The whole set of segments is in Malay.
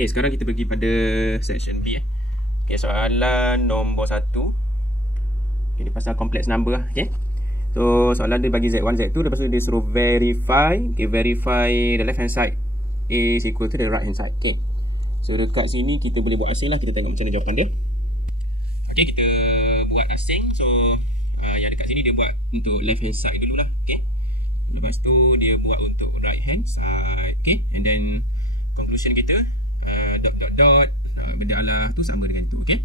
Okay, sekarang kita pergi pada section B. Okay, soalan nombor 1. Okay, dia pasal complex number lah. Okay, so soalan dia bagi Z1, Z2. Lepas tu dia suruh verify. Okay, verify the left hand side is equal to the right hand side. Okay, so dekat sini kita boleh buat asing lah. Kita tengok macam mana jawapan dia. Okay, kita buat asing. So yang dekat sini dia buat untuk left hand side dulu lah. Okay, lepas tu dia buat untuk right hand side. Okay, and then conclusion kita benda Allah tu sama dengan tu. Okay,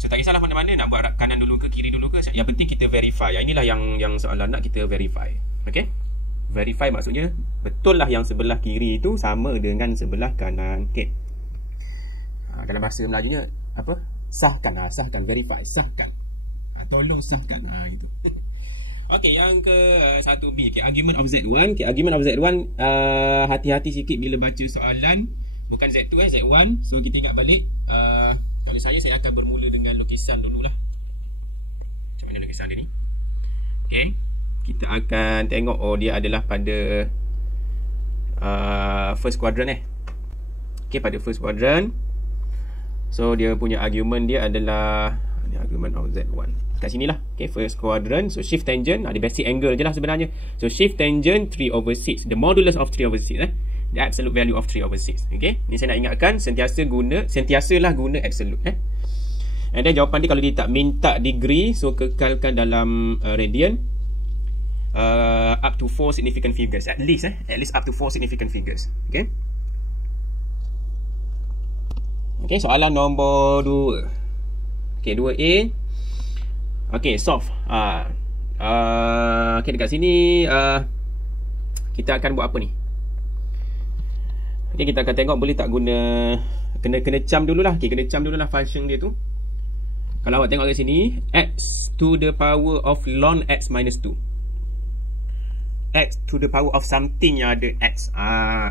so tak kisahlah mana-mana nak buat kanan dulu ke kiri dulu ke, yang penting kita verify. Inilah yang soalan nak kita verify. Okay, verify maksudnya betul lah yang sebelah kiri itu sama dengan sebelah kanan. Okay, dalam bahasa Melajunya apa? Sahkan. Sahkan, verify, sahkan. Tolong sahkan. Gitu. Okay, yang ke 1B. Okay, argument of Z1. Okay, argument of Z1, hati-hati sikit bila baca soalan. Bukan Z2, Z1. So kita ingat balik. Kalau saya akan bermula dengan lukisan dululah. Macam mana lukisan dia ni? Okay, kita akan tengok. Oh, dia adalah pada first quadrant. Okay, pada first quadrant. So dia punya argument dia adalah argument of Z1 kat sini lah. Okay, first quadrant. So shift tangent, ada basic angle je lah sebenarnya. So shift tangent 3/6, the modulus of 3/6, the absolute value of 3/6. Okay, ni saya nak ingatkan, sentiasalah guna absolute. And then jawapan dia, kalau dia tak minta degree, so kekalkan dalam radian. Up to 4 significant figures, at least up to 4 significant figures. Okay, okay, soalan nombor 2. Okay, 2A. Okay, solve. Okay, dekat sini kita akan buat apa ni? Okay, kita akan tengok boleh tak guna, kena cam dululah. Okay, kena cam dululah function dia tu. Kalau awak tengok kat sini, x to the power of ln x minus 2. X to the power of something yang ada x.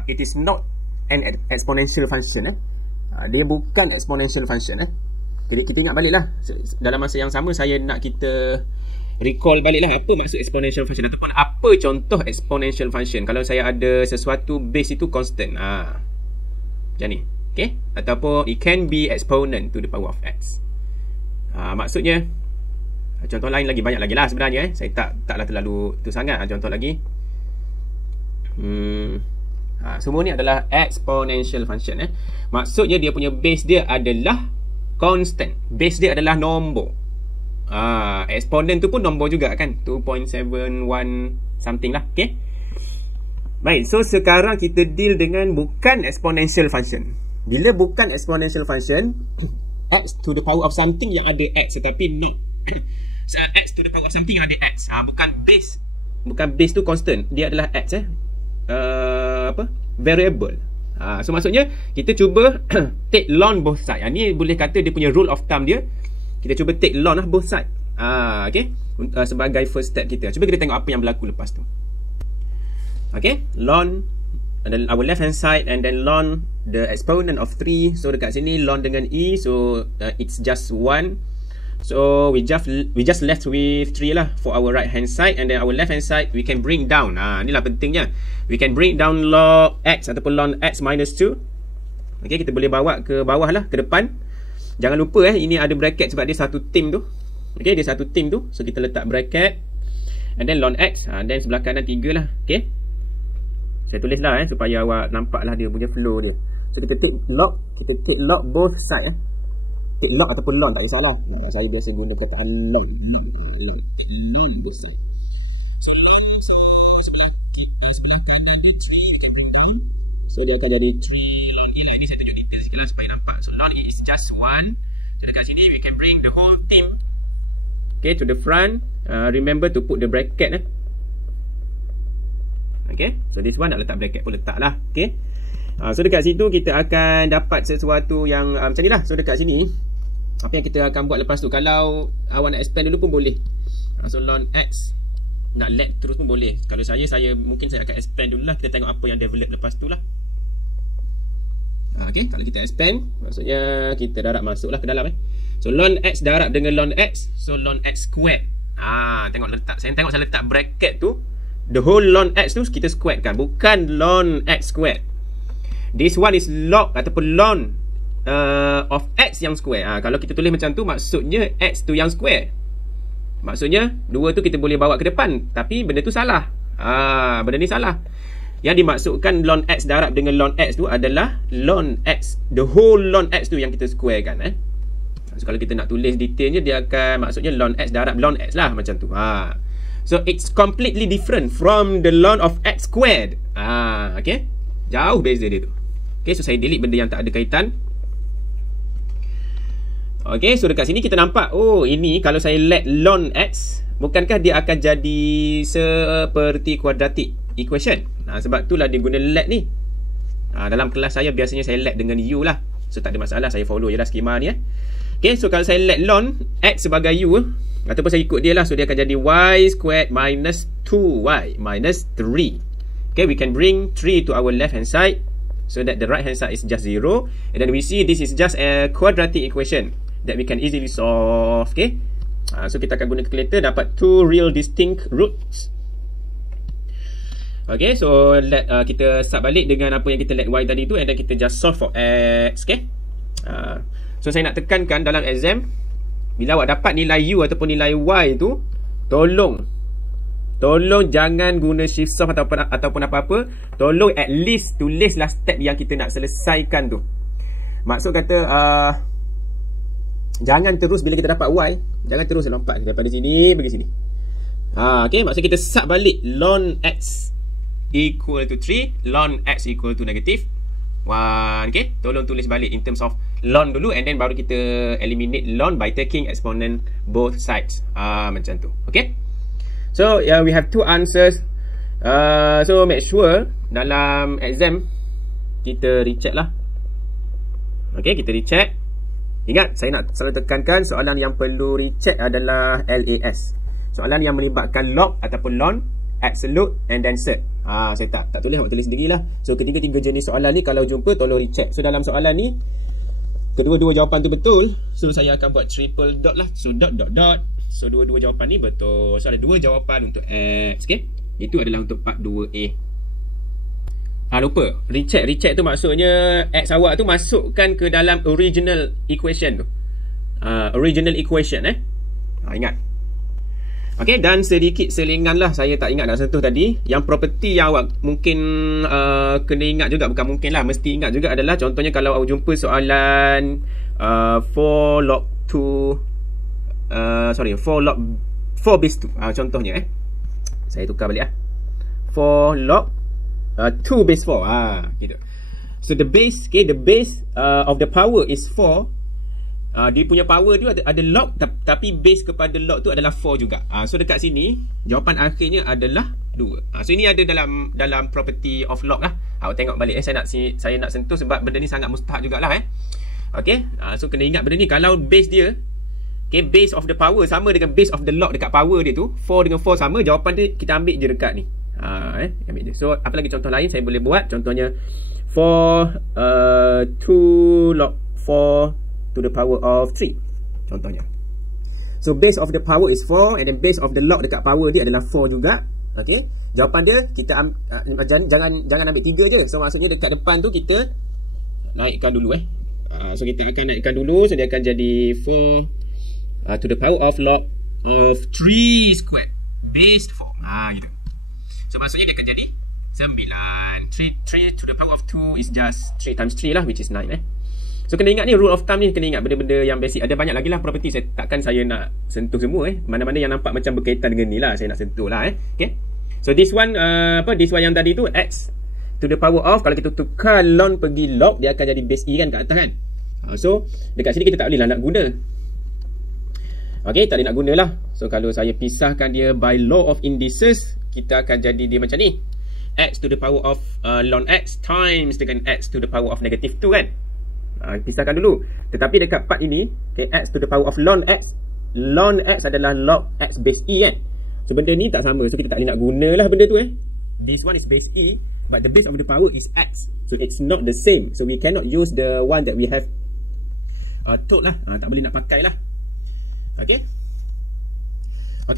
It is not an exponential function. Dia bukan exponential function. Kita ingat balik lah. Dalam masa yang sama, saya nak kita recall balik lah apa maksud exponential function, ataupun apa contoh exponential function kalau saya ada sesuatu base itu constant. Macam ni. Okay, ataupun it can be exponent to the power of x. Maksudnya, contoh lain lagi banyak lagi lah sebenarnya. Saya taklah terlalu tu sangat. Contoh lagi, semua ni adalah exponential function. Maksudnya dia punya base dia adalah constant. Base dia adalah nombor. Exponent tu pun nombor juga kan, 2.71 something lah. Okay, baik, so sekarang kita deal dengan bukan exponential function. Bila bukan exponential function, x to the power of something yang ada x, tetapi not x to the power of something yang ada x. Bukan base tu constant, dia adalah x. Variable. So maksudnya kita cuba take ln both side. Ni boleh kata dia punya rule of thumb dia. Kita cuba take ln lah both side. Okay, sebagai first step kita. Cuba kita tengok apa yang berlaku lepas tu. Okay, ln our left hand side, and then ln the exponent of 3. So dekat sini ln dengan e, so it's just 1. So we just left with 3 lah for our right hand side, and then our left hand side we can bring down. Inilah pentingnya. We can bring down log x ataupun ln x minus 2. Okay, kita boleh bawa ke bawah lah, ke depan. Jangan lupa ini ada bracket sebab dia satu tim tu. Okay, dia satu tim tu. So kita letak bracket, and then ln x, dan sebelah kanan 3 lah. Okay, saya tulis lah supaya awak nampak lah dia punya flow dia. So kita take log both side. Take log ataupun ln, tak kisahlah. Saya biasa guna kataan log. Ini biasa. So dia akan jadi 3. Ini saya tunjuk detail sikit lah supaya nampak. So ln is just 1. So dekat sini we can bring the whole team, okay, to the front. Remember to put the bracket. Okay, so this one nak letak bracket pun letak lah. Okay, so dekat situ kita akan dapat sesuatu yang macam ni lah. So dekat sini apa yang kita akan buat lepas tu, kalau awak nak expand dulu pun boleh. So ln x, nak let terus pun boleh. Kalau saya mungkin saya akan expand dulu lah. Kita tengok apa yang develop lepas tu lah. Okay, kalau kita expand, maksudnya kita darab masuk lah ke dalam. So ln x darab dengan ln x, so ln x squared. Tengok letak, saya letak bracket tu. The whole ln x tu kita squared kan, bukan ln x squared. This one is log ataupun ln of x yang square. Kalau kita tulis macam tu, maksudnya x tu yang square. Maksudnya 2 tu kita boleh bawa ke depan, tapi benda tu salah. Benda ni salah. Yang dimaksudkan ln x darab dengan ln x tu adalah ln x, the whole ln x tu yang kita square kan. So kalau kita nak tulis detailnya, dia akan maksudnya ln x darab ln x lah, macam tu. So it's completely different from the ln of x squared. Okay, jauh beza dia tu. Okay, so saya delete benda yang tak ada kaitan. Okay, so dekat sini kita nampak, oh ini kalau saya let ln x, bukankah dia akan jadi seperti quadratic equation? Sebab itulah dia guna let ni. Dalam kelas saya biasanya saya let dengan u lah. So tak ada masalah, saya follow je lah skema ni. Okay, so kalau saya let ln x sebagai u, ataupun saya ikut dia lah, so dia akan jadi y squared minus 2y minus 3. Okay, we can bring 3 to our left hand side, so that the right hand side is just 0. And then we see this is just a quadratic equation that we can easily solve. Okay, so kita akan guna calculator, dapat 2 real distinct roots. Okay, so let kita start balik dengan apa yang kita let y tadi tu, and then kita just solve for x. Okay, so saya nak tekankan dalam exam, bila awak dapat nilai u ataupun nilai y tu, tolong jangan guna shift solve ataupun apa-apa. Tolong at least tulislah step yang kita nak selesaikan tu. Maksud kata jangan terus bila kita dapat y, jangan terus lompat daripada sini pergi sini. Okay, maksud kita sub balik ln x equal to 3, ln x equal to negative 1. Okay, tolong tulis balik in terms of ln dulu, and then baru kita eliminate ln by taking exponent both sides. Macam tu. Okay, so we have 2 answers. So make sure dalam exam kita recheck lah. Okay, kita recheck. Ingat, saya nak selalu tekankan, soalan yang perlu recheck adalah LAS, soalan yang melibatkan log ataupun ln, absolute and then cert. Saya tak tulis, awak tulis sendirilah. So ketiga-tiga jenis soalan ni kalau jumpa tolong recheck. So dalam soalan ni kedua-dua jawapan tu betul, so saya akan buat triple dot lah. So dot. So dua-dua jawapan ni betul. So ada 2 jawapan untuk X. Okay, itu adalah untuk part 2A. Lupa, recheck tu maksudnya X awak tu masukkan ke dalam original equation tu. Original equation ingat. Okay, dan sedikit selingan lah, saya tak ingat nak sentuh tadi. Yang property yang awak mungkin kena ingat juga, bukan mungkin lah, mesti ingat juga adalah, contohnya kalau awak jumpa soalan 4 log 4 base 2, contohnya saya tukar balik 4 log 2 base 4 gitu. So the base, the base of the power is 4. Dia punya power dia ada log, tapi base kepada log tu adalah 4 juga. So dekat sini jawapan akhirnya adalah 2. So ini ada dalam property of log lah. Awak tengok balik saya nak sentuh sebab benda ni sangat mustahak jugalah Okay, so kena ingat benda ni. Kalau base dia, okay, base of the power sama dengan base of the log dekat power dia tu, 4 dengan 4 sama, jawapan dia kita ambil je dekat ni. Ambil je. So apa lagi contoh lain saya boleh buat, contohnya 2 log 4 to the power of 3, contohnya. So base of the power is 4, and then base of the log dekat power dia adalah 4 juga. Okay, jawapan dia kita jangan ambil 3 je. So maksudnya dekat depan tu kita naikkan dulu so kita akan naikkan dulu, so dia akan jadi 4 to the power of log of 3 squared base 4 gitu. So maksudnya dia akan jadi 9. 3 to the power of 2 is just 3 times 3 lah, which is 9 So kena ingat ni, rule of thumb ni kena ingat benda-benda yang basic. Ada banyak lagi lah property, saya nak sentuh semua mana-mana yang nampak macam berkaitan dengan ni lah saya nak sentuh lah Okay, so this one this one yang tadi tu x to the power of, kalau kita tukar ln pergi log, dia akan jadi base e kan kat atas kan. So dekat sini kita tak boleh lah nak guna. Okay, tak boleh nak guna lah. So kalau saya pisahkan dia by law of indices, kita akan jadi dia macam ni, x to the power of ln x times dengan x to the power of negative 2 kan. Pisahkan dulu. Tetapi dekat part ini, okay, x to the power of ln x adalah log x base e kan. So benda ni tak sama, so kita tak boleh nak guna lah benda tu This one is base e, but the base of the power is x, so it's not the same. So we cannot use the one that we have taught lah. Tak boleh nak pakai lah. Okay,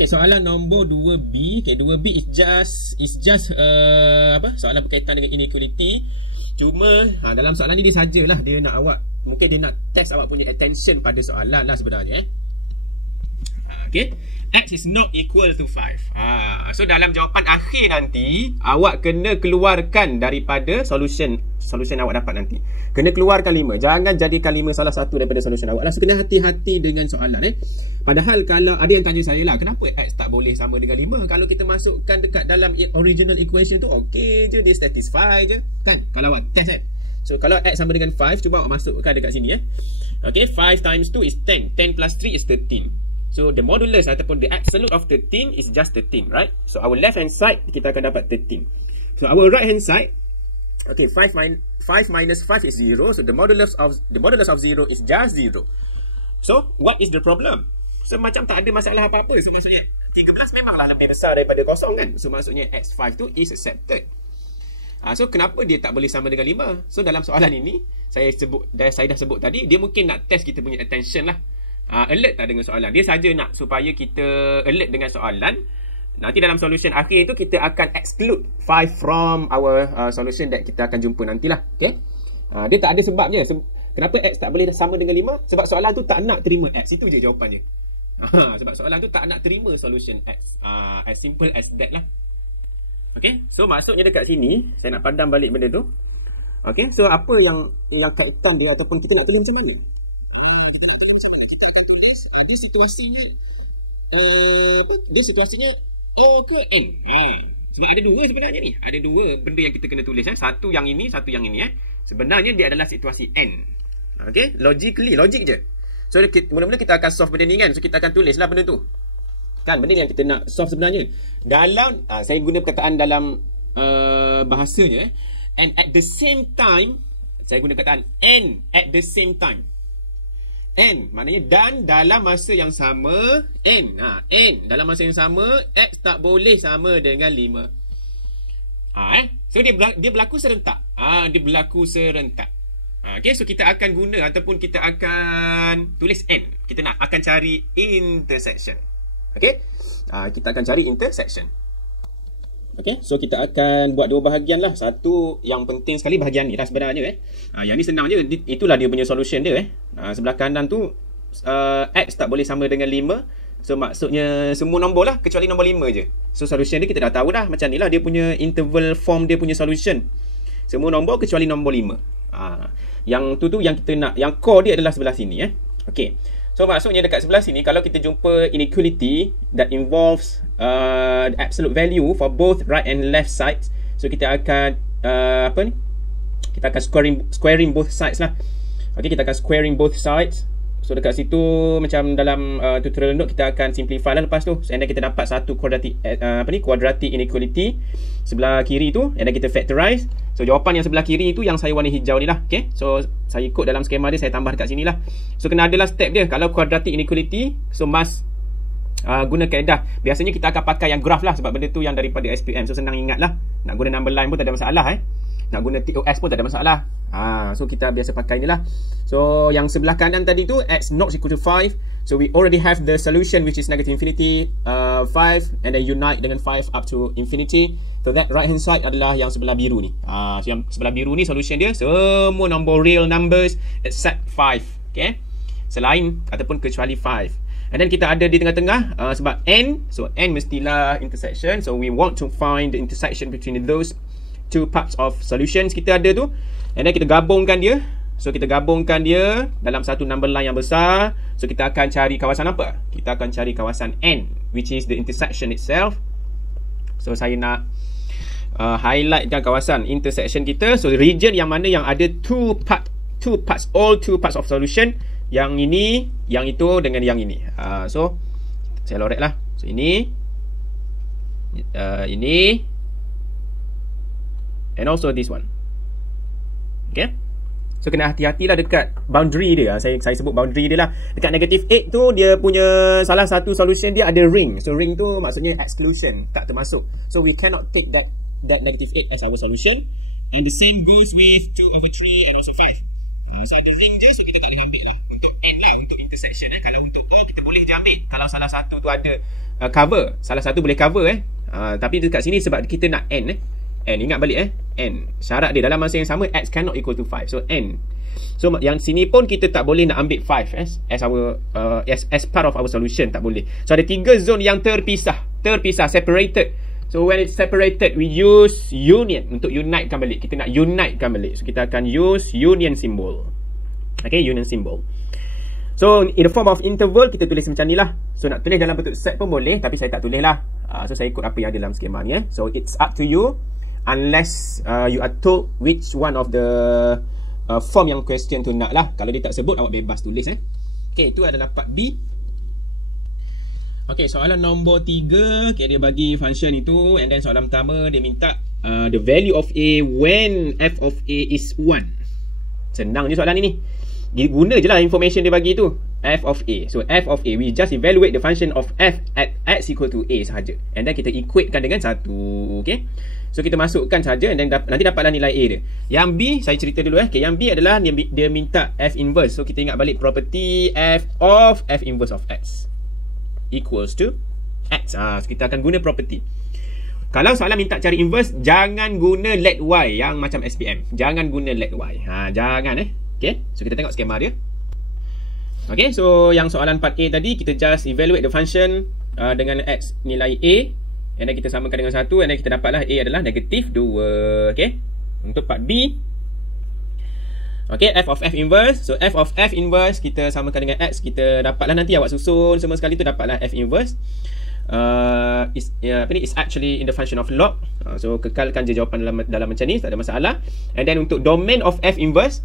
soalan nombor 2B. Okay, 2B is just soalan berkaitan dengan inequality. Cuma dalam soalan ni dia sajalah dia nak awak, mungkin dia nak test awak punya attention pada soalan lah sebenarnya. Okay, X is not equal to 5. So dalam jawapan akhir nanti awak kena keluarkan daripada solution awak dapat nanti. Kena keluarkan 5. Jangan jadikan 5 salah satu daripada solution awak lah. So kena hati-hati dengan soalan Padahal kalau ada yang tanya saya lah, kenapa X tak boleh sama dengan 5? Kalau kita masukkan dekat dalam original equation tu okey je, dia satisfy je kan kalau awak test So kalau X sama dengan 5, cuba awak masukkan dekat sini Okay, 5 times 2 is 10. 10 plus 3 is 13. So the modulus ataupun the absolute of 13 is just 13, right? So our left hand side kita akan dapat 13. So our right hand side, okay, 5 minus 5 is 0. So the modulus of 0 is just 0. So what is the problem? So macam tak ada masalah apa-apa. So maksudnya 13 memanglah lebih besar daripada kosong kan? So maksudnya x5 tu is accepted. So kenapa dia tak boleh sama dengan 5? So dalam soalan ini saya dah sebut tadi, dia mungkin nak test kita punya attention lah. Alert tak dengan soalan. Dia saja nak supaya kita alert dengan soalan. Nanti dalam solution akhir itu kita akan exclude 5 from our solution that kita akan jumpa nantilah. Okay? Dia tak ada sebabnya. Kenapa X tak boleh sama dengan 5? Sebab soalan tu tak nak terima X. Itu je jawapannya. Sebab soalan tu tak nak terima solution X. As simple as that lah. Okay? So maksudnya dekat sini saya nak padam balik benda tu. Okay? So apa yang kaitan dia ataupun kita nak tulis macam mana? Dia situasinya A ke N. Sebab ada dua sebenarnya ni. Ada dua benda yang kita kena tulis. Satu yang ini, satu yang ini. Sebenarnya dia adalah situasi N. Okay, logik je. So mula-mula kita akan solve benda ni kan. So kita akan tulislah benda tu. Kan, benda ni yang kita nak solve sebenarnya. Dalam saya guna perkataan dalam bahasanya and at the same time, saya guna perkataan and at the same time. N maknanya dan dalam masa yang sama N. N dalam masa yang sama X tak boleh sama dengan 5. So dia berlaku serentak. Dia berlaku serentak. Okay, so kita akan guna ataupun kita akan tulis N. Kita akan cari intersection. Okay, kita akan cari intersection. Okay, so kita akan buat dua bahagian lah. Satu yang penting sekali bahagian ni lah sebenarnya. Yang ni senang je. Itulah dia punya solution dia. Sebelah kanan tu X tak boleh sama dengan 5. So maksudnya semua nombor lah kecuali nombor 5 je. So solution dia kita dah tahu dah. Macam ni lah dia punya interval form, dia punya solution. Semua nombor kecuali nombor 5. Yang tu yang kita nak. Yang core dia adalah sebelah sini. Okay, so maksudnya dekat sebelah sini kalau kita jumpa inequality that involves the absolute value for both right and left sides, so kita akan kita akan squaring both sides lah. Okay, kita akan squaring both sides. So dekat situ macam dalam tutorial note kita akan simplify lah lepas tu. And then kita dapat satu quadratic inequality sebelah kiri tu, and then kita factorize. So jawapan yang sebelah kiri tu yang saya warna hijau ni lah. Okay, so saya ikut dalam skema dia, saya tambah dekat sini lah. So kena adalah step dia. Kalau quadratic inequality, so must guna kaedah. Biasanya kita akan pakai yang graph lah, sebab benda tu yang daripada SPM. So senang ingat lah. Nak guna number line pun tak ada masalah. Nak guna TOS pun tak ada masalah. So kita biasa pakai ni lah. So yang sebelah kanan tadi tu X not equal to 5. So we already have the solution which is negative infinity 5, and then unite dengan 5 up to infinity. So that right hand side adalah yang sebelah biru ni. So yang sebelah biru ni solution dia semua nombor real numbers except 5. Okay, selain ataupun kecuali 5. And then kita ada di tengah-tengah sebab N. So N mestilah intersection. So we want to find the intersection between those two parts of solutions kita ada tu. And then kita gabungkan dia. So kita gabungkan dia dalam satu number line yang besar. So kita akan cari kawasan apa? Kita akan cari kawasan N, which is the intersection itself. So saya nak highlightkan kawasan intersection kita. So region yang mana yang ada two parts of solution. Yang ini, yang itu dengan yang ini. So saya lorek lah. So ini and also this one. Okay, so kena hati-hatilah dekat boundary dia. Saya sebut boundary dia lah. Dekat negative 8 tu dia punya salah satu solution dia ada ring. So ring tu maksudnya exclusion, tak termasuk. So we cannot take that negative 8 as our solution. And the same goes with 2/3 and also 5. So ada ring je, so kita tak boleh ambil lah. Untuk N lah, untuk intersection. Kalau untuk O kita boleh je ambil. Kalau salah satu tu ada cover, salah satu boleh cover. Tapi dekat sini sebab kita nak N. N, ingat balik n. Syarat dia dalam masa yang sama x cannot equal to 5. So n. So yang sini pun kita tak boleh nak ambil 5 as our as part of our solution, tak boleh. So ada 3 zone yang terpisah, separated. So when it's separated, we use union untuk unitekan balik. Kita nak unitekan balik. So kita akan use union symbol. Okay, union symbol. So in the form of interval, kita tulis macam ni lah. So nak tulis dalam bentuk set pun boleh, tapi saya tak tulis lah. So saya ikut apa yang ada dalam skema ni. So it's up to you, unless you are told which one of the form yang question tu nak lah. Kalau dia tak sebut, awak bebas tulis. Okay, itu adalah part B. Okay, soalan nombor 3. Okay, dia bagi function itu, and then soalan pertama dia minta the value of A when f of A is 1. Senang je soalan ini. Guna je lah information dia bagi tu, f of A. So f of A, we just evaluate the function of f at x equal to A sahaja, and then kita equatekan dengan 1. Okay, so kita masukkan saja, and then nanti dapatlah nilai A dia. Yang B, saya cerita dulu. Okay, yang B adalah dia minta f inverse. So kita ingat balik property f of f inverse of x equals to x. So kita akan guna property. Kalau soalan minta cari inverse, jangan guna let y yang macam SPM. Jangan guna let y. Jangan Okay, so kita tengok skema dia. Okay, so yang soalan part A tadi, kita just evaluate the function dengan x nilai A, and then kita samakan dengan 1, and then kita dapatlah A adalah negatif 2. Okay, untuk part B, okay, f of f inverse. So f of f inverse kita samakan dengan x, kita dapatlah nanti awak susun semua sekali tu, dapatlah f inverse. Is actually in the function of log. So kekalkan je jawapan dalam macam ni, tak ada masalah. And then untuk domain of f inverse,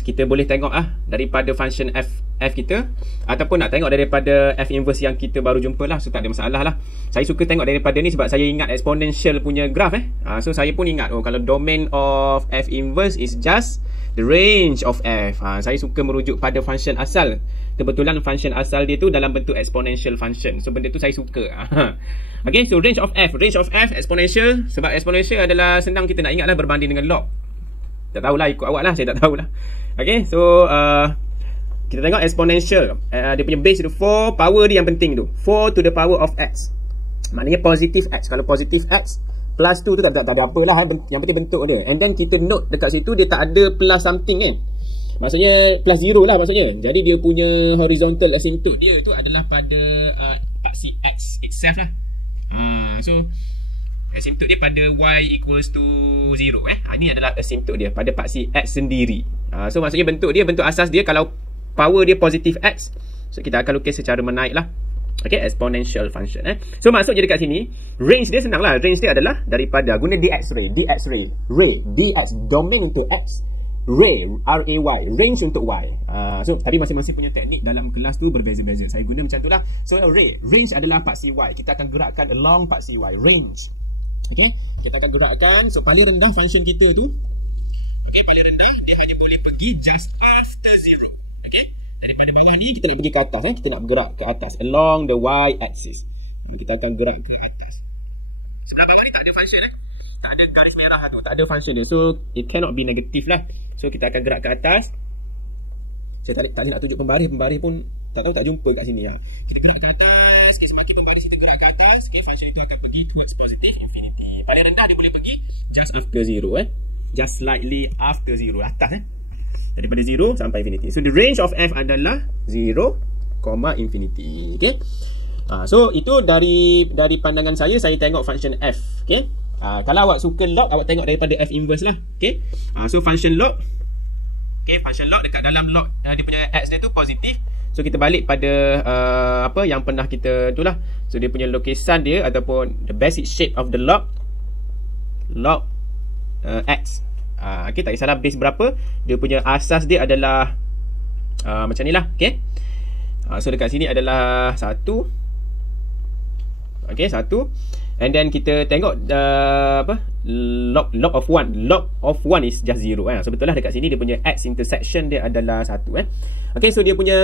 kita boleh tengok daripada function f kita, ataupun nak tengok daripada f inverse yang kita baru jumpa lah. So tak ada masalah lah. Saya suka tengok daripada ni sebab saya ingat exponential punya graph. So saya pun ingat, kalau domain of f inverse is just the range of f. Saya suka merujuk pada function asal. Kebetulan function asal dia tu dalam bentuk exponential function. So benda tu saya suka. Okay, so range of f exponential. Sebab exponential adalah senang kita nak ingat lah, berbanding dengan log. Tak tahulah, ikut awak lah, saya tak tahulah. Okay, so kita tengok exponential. Dia punya base tu 4, power dia yang penting tu, 4 to the power of x. Maknanya positif x. Kalau positif x, plus 2 tu tak ada apa lah, yang penting bentuk dia. And then kita note dekat situ, dia tak ada plus something kan. Maksudnya plus 0 lah maksudnya. Jadi dia punya horizontal asymptote dia tu adalah pada paksi x itself lah. So asymptote dia pada y equals to 0. Ini adalah asymptote dia pada paksi x sendiri. So maksudnya bentuk asas dia, kalau power dia positif x, so kita akan lukis secara menaik lah. Okay, exponential function. So maksudnya dekat sini, range dia senang lah. Range dia adalah daripada, guna dx ray, dx domain untuk x, ray, ray, range untuk y. So tapi masing-masing punya teknik dalam kelas tu berbeza-beza. Saya guna macam tu lah. So range adalah paksi y. Kita akan gerakkan along paksi y, range. Okay, kita akan gerakkan. So paling rendah function kita tu, okay, paling rendah dia hanya boleh pergi just after 0. Okay, daripada bawah ni kita nak pergi ke atas. Kita nak bergerak ke atas along the y axis. Kita akan gerak ke atas. Sebelah bawah ni tak ada function. Tak ada garis merah tu, tak ada function dia. So it cannot be negative lah. So kita akan gerak ke atas. Saya tak nak tunjuk pembaris pun tak tahu, tak jumpa kat sini. Kita gerak ke atas. Okay, semakin pembaris kita gerak ke atas, okay, function itu akan pergi towards positive infinity. Paling rendah dia boleh pergi just after 0. Just slightly after 0, atas. Daripada 0 sampai infinity. So the range of f adalah 0, infinity. Okay. So itu dari pandangan saya tengok function f. Okay. Kalau awak suka log, awak tengok daripada f inverse lah. Okay. So function log. Okay, function log dekat dalam log, dia punya x dia tu positif. So kita balik pada apa yang pernah kita tu lah. So dia punya lukisan dia ataupun the basic shape of the log x. Okay, tak kisahlah base berapa, dia punya asas dia adalah macam ni lah. Okay. So dekat sini adalah 1. Okay, 1. And then kita tengok log of 1. Log of 1 is just 0. So betul lah dekat sini dia punya x intersection dia adalah 1. Okay, so dia punya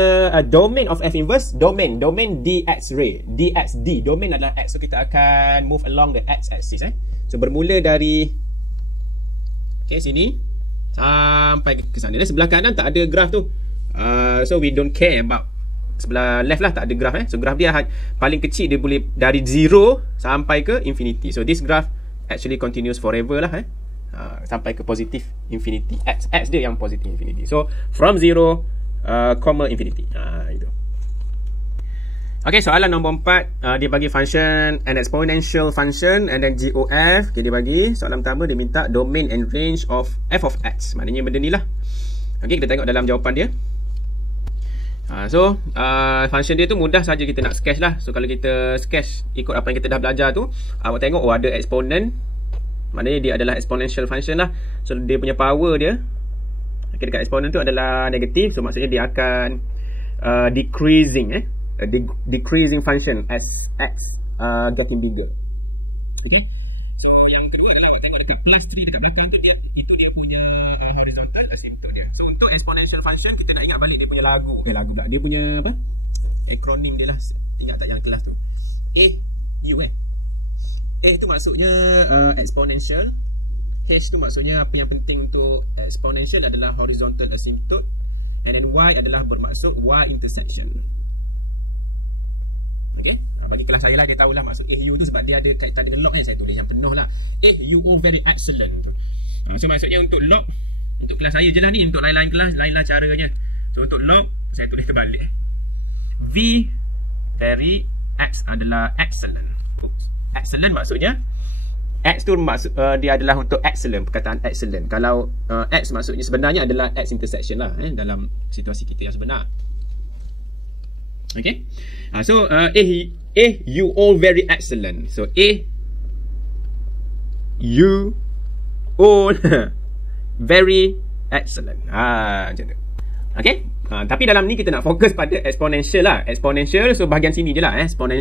domain of f inverse, domain dx ray, dx d, domain adalah x. So kita akan move along the x axis. So bermula dari sini sampai ke sana. Dan sebelah kanan tak ada graf tu. So we don't care about sebelah left lah, tak ada graf. So graf dia paling kecil dia boleh dari 0 sampai ke infinity. So this graph actually continues forever lah sampai ke positive infinity. X dia yang positive infinity. So from 0, comma infinity. Itu. Okay, soalan nombor 4, dia bagi function an exponential function and then GOF. Okay, dia bagi soalan pertama, dia minta domain and range of f of x. Maknanya benda ni lah. Okay, kita tengok dalam jawapan dia. Function dia tu mudah saja kita nak sketch lah. So kalau kita sketch ikut apa yang kita dah belajar tu, awak tengok ada exponent, maknanya dia adalah exponential function lah. So dia punya power dia, okay, dekat exponent tu adalah negatif. So maksudnya dia akan decreasing decreasing function as x getting bigger. Okay. So yang kedua yang tengok dekat plus 3 dekat belakang tu, itu dia punya horizontal asymptote dia. So untuk exponential function kita nak ingat balik dia punya lagu pula. Dia punya apa? Akronim dia lah. Ingat tak yang kelas tu? A tu maksudnya exponential. H tu maksudnya apa yang penting untuk exponential adalah horizontal asymptote. And then Y adalah bermaksud Y intersection. Okay, bagi kelas saya lah, dia tahulah maksud AU tu sebab dia ada kaitan dengan log kan. Saya tulis yang penuh lah, AU very excellent. So maksudnya untuk log, untuk kelas saya je lah ni. Untuk lain-lain kelas, lain-lain caranya. So untuk log, saya tulis terbalik. V very X adalah excellent. Excellent maksudnya X tu maksud dia adalah untuk excellent, perkataan excellent. Kalau X maksudnya sebenarnya adalah X intersection lah dalam situasi kita yang sebenar. Okay, so you all very excellent. So you all very excellent. Macam tu. Okay, tapi dalam ni kita nak fokus pada exponential lah. Exponential, so bahagian sini je lah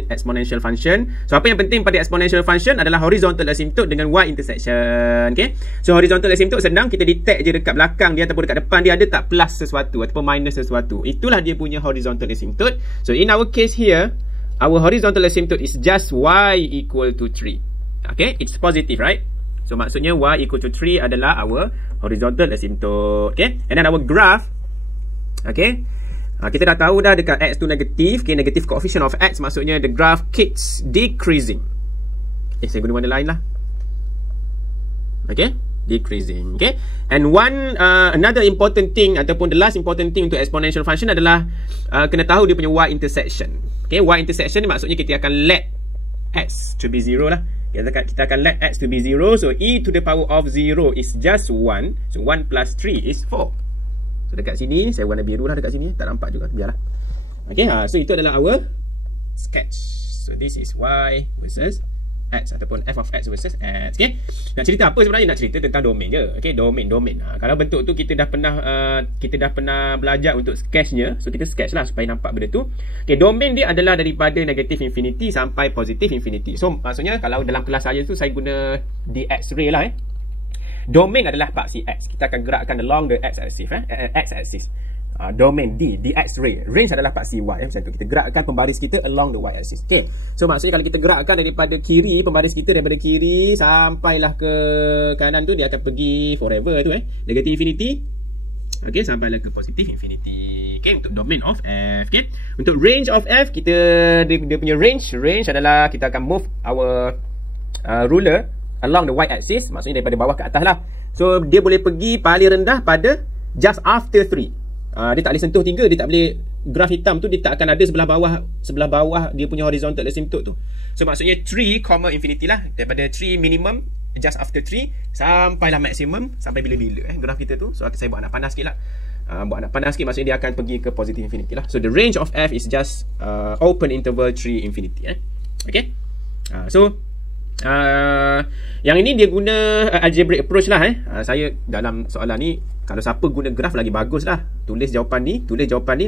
exponential function. So apa yang penting pada exponential function adalah horizontal asymptote dengan Y intersection. Okay, so horizontal asymptote senang, kita detect je dekat belakang dia ataupun dekat depan dia ada tak plus sesuatu ataupun minus sesuatu. Itulah dia punya horizontal asymptote. So in our case here, our horizontal asymptote is just Y equal to 3. Okay, it's positive, right? So maksudnya Y equal to 3 adalah our horizontal asymptote. Okay, and then our graph, okay, kita dah tahu dah dekat X tu negatif. Okay, negative coefficient of X maksudnya the graph keeps decreasing. Saya guna warna lain lah. Okay, decreasing. Okay, and another important thing ataupun the last important thing untuk exponential function adalah kena tahu dia punya Y intersection. Okay, Y intersection ni maksudnya kita akan let X to be 0 lah. Kita akan let X to be 0. So e to the power of 0 is just 1. So 1 plus 3 is 4. So dekat sini, saya warna biru lah dekat sini. Tak nampak juga, biarlah. Okay, so itu adalah our sketch. So this is Y versus X ataupun F of X versus X. Okay, nak cerita apa sebenarnya? Nak cerita tentang domain je. Okay, domain. Kalau bentuk tu kita dah pernah belajar untuk sketchnya. So kita sketch lah supaya nampak benda tu. Okay, domain dia adalah daripada negative infinity sampai positive infinity. So maksudnya kalau dalam kelas saya tu saya guna dx ray lah. Domain adalah paksi X. Kita akan gerakkan along the X-axis. X-axis. Domain dx ray. Range adalah paksi Y. Macam tu. Kita gerakkan pembaris kita along the Y-axis. Okay. So maksudnya kalau kita gerakkan daripada kiri, pembaris kita daripada kiri sampailah ke kanan tu, dia akan pergi forever tu. Negative infinity. Okay, sampailah ke positive infinity. Okay, untuk domain of F. Okay. Untuk range of F, dia punya range adalah kita akan move our ruler along the Y-axis, maksudnya daripada bawah ke atas lah. So dia boleh pergi paling rendah pada just after 3. Dia tak boleh sentuh 3. Dia tak boleh, graf hitam tu dia tak akan ada sebelah bawah dia punya horizontal asymptote tu. So maksudnya 3, infinity lah. Daripada 3 minimum, just after 3 sampailah maximum, sampai bila-bila graf kita tu. So saya buat anak panas sikit lah. Buat anak panas sikit, maksudnya dia akan pergi ke positive infinity lah. So the range of F is just open interval 3 infinity. Okay, so yang ini dia guna algebraic approach lah. Saya dalam soalan ni, kalau siapa guna graf lagi bagus lah. Tulis jawapan ni,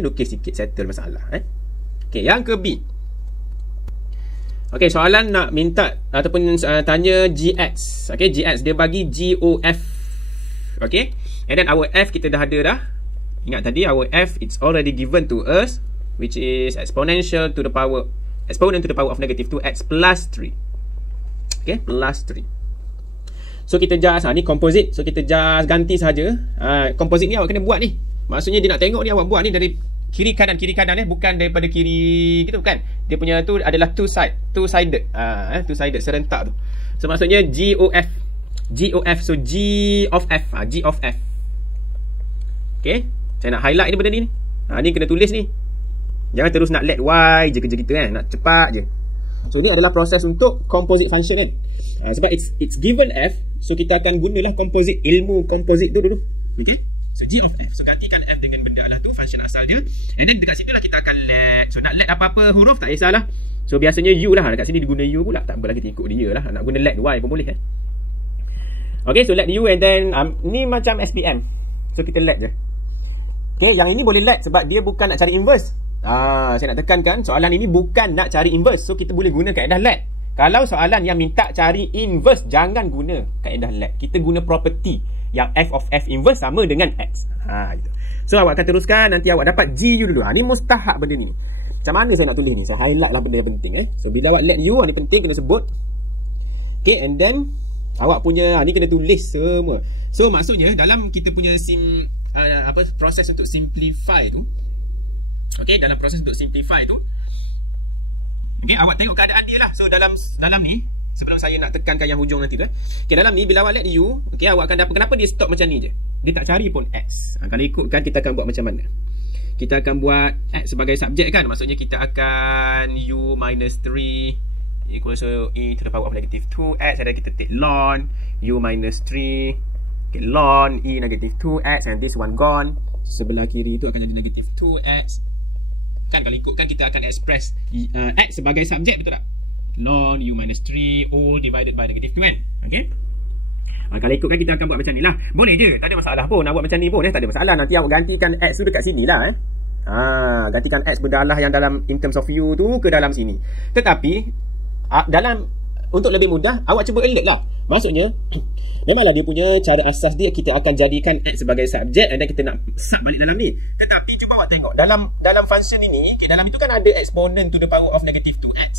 lukis sikit, settle masalah. Okay, yang ke B. Okay, soalan nak minta ataupun tanya GX. Okay, GX dia bagi GOF. Okay, and then our F kita dah ada dah. Ingat tadi our F it's already given to us, which is exponent to the power of negative 2x plus 3. Okay, plus 3. So kita just ni composite. So kita just ganti saja. Composite ni awak kena buat ni. Maksudnya dia nak tengok ni awak buat ni dari kiri kanan bukan daripada kiri gitu, bukan. Dia punya tu adalah two-sided. Two-sided, serentak tu. So maksudnya GOF. So G of F. G of F. Okay, saya nak highlight ni benda ni. Ni kena tulis ni. Jangan terus nak let Y je kerja kita kan, nak cepat je. So ni adalah proses untuk composite function kan. Sebab it's given F, so kita akan gunalah ilmu composite tu dulu. Okay, so G of F. So gantikan F dengan benda lah tu, function asal dia. And then dekat situ lah kita akan let. So nak let apa-apa huruf tak kisahlah. So biasanya U lah, dekat sini diguna U pula. Tak apalah, kita ikut dia lah. Nak guna let Y pun boleh kan. Okay, so let U and then ni macam SPM. So kita let je. Okay, yang ini boleh let sebab dia bukan nak cari inverse. Saya nak tekankan soalan ini bukan nak cari inverse. So kita boleh guna kaedah let. Kalau soalan yang minta cari inverse, jangan guna kaedah let. Kita guna property yang f of f inverse sama dengan x. Gitu. So awak akan teruskan, nanti awak dapat GU dulu. Ni mustahak benda ni. Macam mana saya nak tulis ni? Saya highlight lah benda yang penting. So bila awak let U, ni penting kena sebut. Okay, and then awak punya ni kena tulis semua. So maksudnya dalam kita punya proses untuk simplify tu. Okay, dalam proses untuk simplify tu, okay, awak tengok keadaan dia lah. So dalam ni, sebelum saya nak tekankan yang hujung nanti tu, okay, dalam ni bila awak let U, okay, awak akan dapat, kenapa dia stop macam ni je? Dia tak cari pun X. Kalau ikutkan, kita akan buat macam mana? Kita akan buat X sebagai subjek kan. Maksudnya kita akan U minus 3 equals to E to the power of negative 2X. Dan kita take ln U minus 3, okay, ln E negative 2X, and this one gone. Sebelah kiri itu akan jadi negative 2X. Kan kalau ikutkan, kita akan express X sebagai subjek, betul tak? Ln U minus 3 all divided by negative 2 kan. Okay, kalau ikutkan, kita akan buat macam ni lah. Boleh je, tak ada masalah pun nak buat macam ni pun, tak ada masalah. Nanti awak gantikan X tu dekat sini lah. Gantikan X berdalah yang dalam in terms of U tu ke dalam sini. Tetapi untuk lebih mudah, awak cuba alert lah. Maksudnya memanglah dia punya cara asas dia, kita akan jadikan X sebagai subjek, dan kita nak sub balik dalam ni. Tetapi cuba awak tengok dalam function ini, okay, dalam itu kan ada exponent to the power of negative 2x.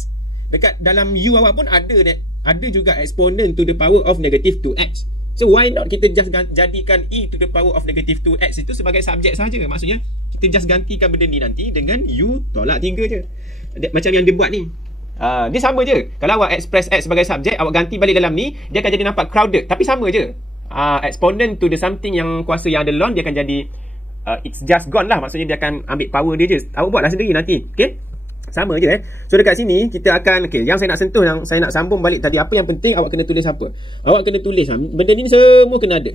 Dekat dalam U awak pun ada juga exponent to the power of negative 2x. So why not kita just jadikan E to the power of negative 2x itu sebagai subjek saja. Maksudnya kita just gantikan benda ni nanti dengan U tolak 3 je. Macam yang dia buat ni. Dia sama je. Kalau awak express X sebagai subjek, awak ganti balik dalam ni, dia akan jadi nampak crowded. Tapi sama je. Exponent to the something yang kuasa yang ada ln, dia akan jadi it's just gone lah. Maksudnya dia akan ambil power dia je. Awak buatlah sendiri nanti. Okay, sama je. So dekat sini kita akan, okay, yang saya nak sentuh, yang saya nak sambung balik tadi, apa yang penting awak kena tulis apa? Awak kena tulis benda ni semua kena ada.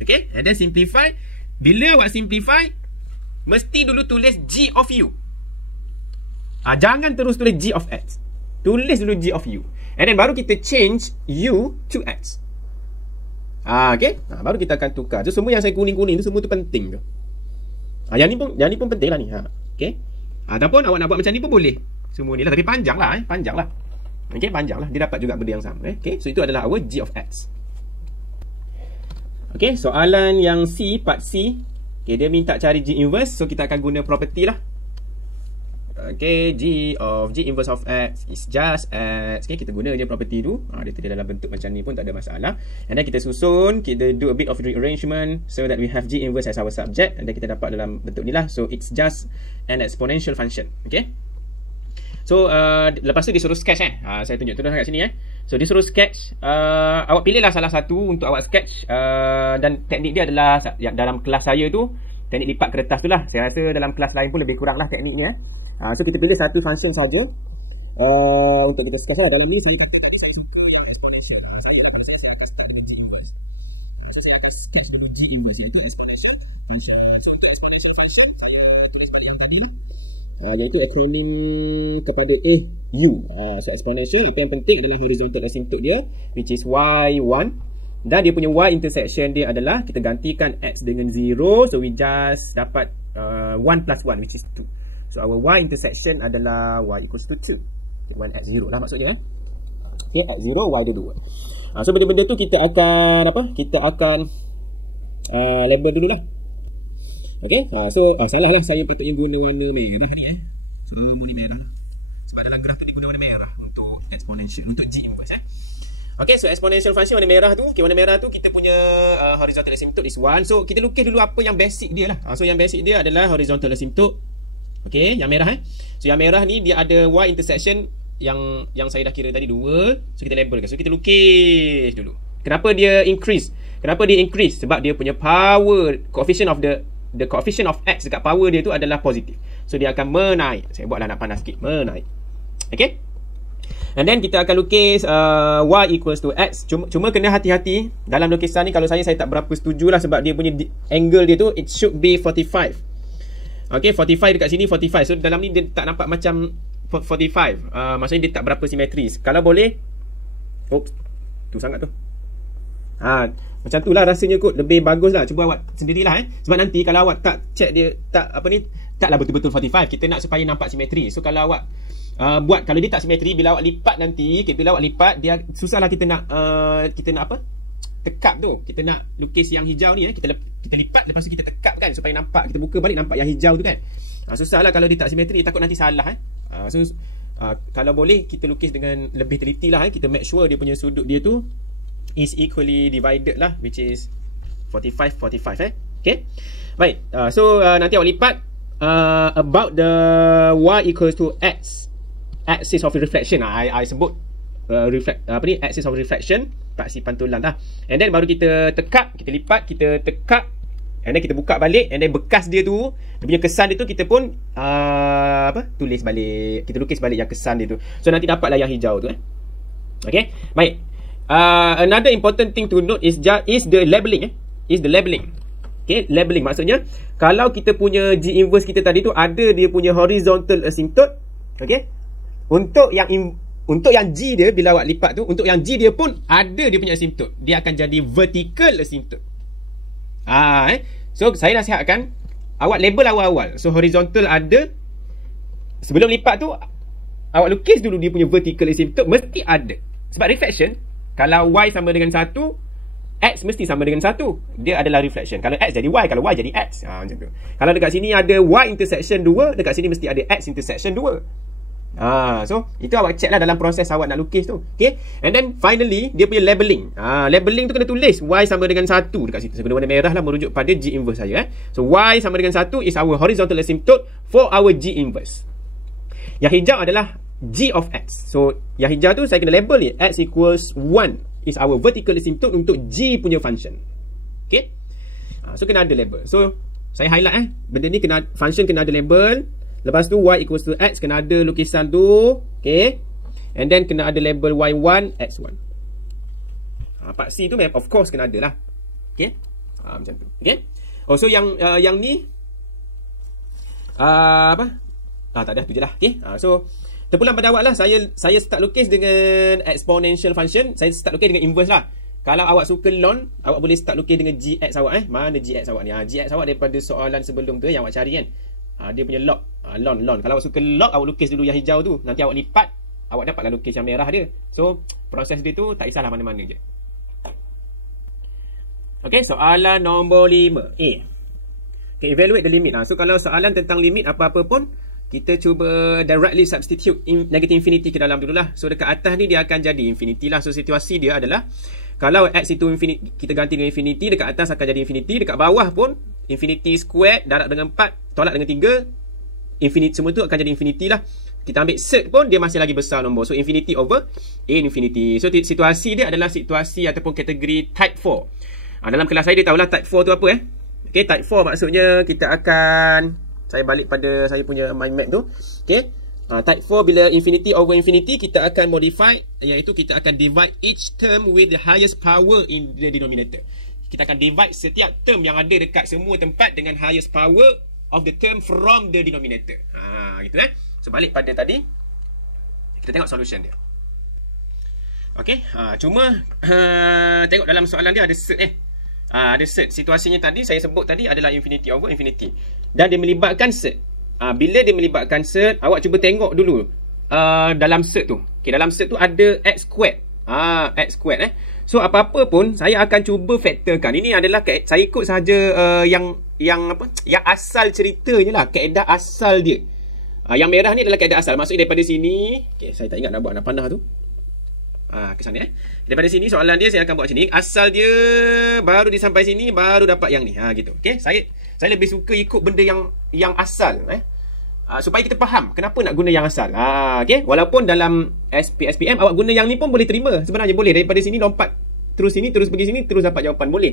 Okay, and then simplify. Bila awak simplify, mesti dulu tulis G of U. Jangan terus tulis G of X. Tulis dulu G of U. And then baru kita change U to X. Okay, baru kita akan tukar. So semua yang saya kuning-kuning tu, semua tu penting tu. Yang ni pun penting lah ni. Okay, ataupun awak nak buat macam ni pun boleh. Semua ni lah, tapi panjang lah. Okay, panjang lah. Dia dapat juga benda yang sama. Okay, so itu adalah our G of X. Okay, soalan yang C, part C. Okay, dia minta cari G inverse. So kita akan guna property lah. Okay, G inverse of X is just X. Okay, kita guna je property tu. Dia terdapat dalam bentuk macam ni pun tak ada masalah. And then kita susun, kita do a bit of rearrangement so that we have G inverse as our subject. And then kita dapat dalam bentuk ni lah. So it's just an exponential function. Okay, so lepas tu disuruh sketch saya tunjuk kat sini So disuruh sketch. Awak pilihlah salah satu untuk awak sketch. Dan teknik dia adalah dalam kelas saya tu, teknik lipat kertas tu lah. Saya rasa dalam kelas lain pun lebih kurang lah tekniknya. So kita pilih satu function saja untuk kita sketch lah. Dalam ni saya katakan saya suka yang exponential. Saya lah, pada saya akan start dengan G inverse. So saya akan sketch dulu G inverse, iaitu exponential function. So untuk exponential function, saya tulis balik yang tadi lah, iaitu acronym kepada U. So exponential, apa yang penting adalah horizontal asymptote dia, which is Y1. Dan dia punya Y intersection dia adalah, kita gantikan X dengan 0. So we just dapat 1 plus 1, which is 2. So our Y intersection adalah Y equals to 2. 1 X 0 lah maksudnya. Okay, X 0, Y dia 2. So benda-benda tu kita akan Kita akan label dulu lah. Okay, so salah lah, saya patutnya guna warna merah ni So ni merah. Sebab dalam graf tu dia guna warna merah untuk exponential, untuk G inverse Okay, so exponential function warna merah tu, okay, warna merah tu kita punya horizontal asymptote is 1. So kita lukis dulu apa yang basic dia lah. So yang basic dia adalah horizontal asymptote. Okay, yang merah So yang merah ni dia ada y intersection yang saya dah kira tadi 2. So kita labelkan. So kita lukis dulu. Kenapa dia increase? Sebab dia punya power coefficient of the coefficient of x dekat power dia tu adalah positif. So dia akan menaik. Saya buatlah nak panas sikit, menaik. Okay. And then kita akan lukis y equals to x. Cuma kena hati-hati dalam lukisan ni. Kalau saya tak berapa setuju lah, sebab dia punya angle dia tu, it should be 45. Okay, 45 dekat sini 45. So dalam ni dia tak nampak macam 45. Maksudnya dia tak berapa simetris. Kalau boleh, oops, tu sangat tu. Macam tu lah rasanya kot. Lebih bagus lah. Cuba awak sendirilah Sebab nanti kalau awak tak check dia, taklah betul-betul 45. Kita nak supaya nampak simetri. So kalau awak buat, kalau dia tak simetri, bila awak lipat nanti, bila awak lipat, dia susahlah kita nak apa? Tekap tu. Kita nak lukis yang hijau ni kita lipat, lepas tu kita tekap kan, supaya nampak, kita buka balik nampak yang hijau tu kan. Susahlah kalau dia tak simetri, takut nanti salah So kalau boleh kita lukis dengan lebih teliti lah kita make sure dia punya sudut dia tu is equally divided lah, which is 45 okay. Baik, so nanti awak lipat about the y equals to x axis of reflection. I sebut axis of reflection, paksi pantulan lah. And then baru kita tekap, kita lipat, kita tekap, and then kita buka balik, and then bekas dia tu, dia punya kesan dia tu, kita pun tulis balik, kita lukis balik yang kesan dia tu. So nanti dapatlah yang hijau tu Okay, baik. Another important thing to note is the labeling Okay, labeling maksudnya kalau kita punya G inverse kita tadi tu ada dia punya horizontal asymptote. Okay, untuk yang G dia, bila awak lipat tu, untuk yang G dia pun ada dia punya asymptote. Dia akan jadi vertical asymptote. So saya nasihatkan awak label awal-awal. So horizontal ada, sebelum lipat tu awak lukis dulu dia punya vertical asymptote, mesti ada. Sebab reflection, kalau y sama dengan 1, x mesti sama dengan 1. Dia adalah reflection. Kalau x jadi y, kalau y jadi x. Macam tu. Kalau dekat sini ada y intersection 2, dekat sini mesti ada x intersection 2. So itu awak check lah dalam proses awak nak lukis tu. Okay, and then finally dia punya labeling. Labeling tu kena tulis y sama dengan 1 dekat situ. Saya guna warna merah lah merujuk pada G inverse saya. So y sama dengan 1 is our horizontal asymptote for our G inverse. Yang hijau adalah G of x. So yang hijau tu saya kena label ni, x equals 1 is our vertical asymptote untuk G punya function. Okay, so kena ada label. So saya highlight benda ni, function kena ada label. Lepas tu y equals to x, kena ada lukisan tu. Okay, and then kena ada label y1, x1. Part C tu of course kena ada lah. Okay, macam tu. Okay, so yang ni tak ada, tu je lah. Okay, so terpulang pada awak lah. Saya start lukis dengan exponential function. Saya start lukis dengan inverse lah. Kalau awak suka ln, awak boleh start lukis dengan gx awak. Mana gx awak ni? Gx awak daripada soalan sebelum tu yang awak cari kan. Dia punya log, ln. Kalau awak suka log, awak lukis dulu yang hijau tu. Nanti awak lipat, awak dapatlah lukis yang merah dia. So proses dia tu tak kisahlah mana-mana je. Okay, soalan nombor 5 A. Okay, evaluate the limit. So kalau soalan tentang limit apa-apa pun, kita cuba directly substitute negative infinity ke dalam dulu lah. So dekat atas ni dia akan jadi infinity lah. So situasi dia adalah kalau x itu infinity, kita ganti dengan infinity, dekat atas akan jadi infinity. Dekat bawah pun infinity square darab dengan 4 tolak dengan 3, infinity semua tu akan jadi infinity lah. Kita ambil cert pun dia masih lagi besar nombor. So infinity over infinity. So situasi dia adalah situasi ataupun kategori type 4. Dalam kelas saya dia tahulah type 4 tu apa Okay, type 4 maksudnya kita akan, saya balik pada saya punya mind map tu. Okay, type 4 bila infinity over infinity, kita akan modify, iaitu kita akan divide each term with the highest power in the denominator. Kita akan divide setiap term yang ada dekat semua tempat dengan highest power of the term from the denominator. Gitu So balik pada tadi, kita tengok solution dia. Okay, cuma tengok dalam soalan dia ada cert ada cert. Situasinya tadi saya sebut tadi adalah infinity over infinity, dan dia melibatkan cert. Bila dia melibatkan cert, awak cuba tengok dulu dalam cert tu. Okay, dalam cert tu ada x squared. X squared So apa-apa pun saya akan cuba faktorkan. Ini adalah saya ikut sahaja yang asal ceritanya lah, kaedah asal dia. Yang merah ni adalah kaedah asal. Maksudnya daripada sini, okay, saya tak ingat nak buat nak panah tu. Ke sana Daripada sini soalan dia saya akan buat macam ni. Asal dia baru sampai sini baru dapat yang ni. Gitu. Okey. Saya lebih suka ikut benda yang asal supaya kita faham kenapa nak guna yang asal. Okey. Walaupun dalam SPM awak guna yang ni pun boleh terima. Sebenarnya boleh daripada sini lompat terus sini terus pergi sini terus dapat jawapan boleh.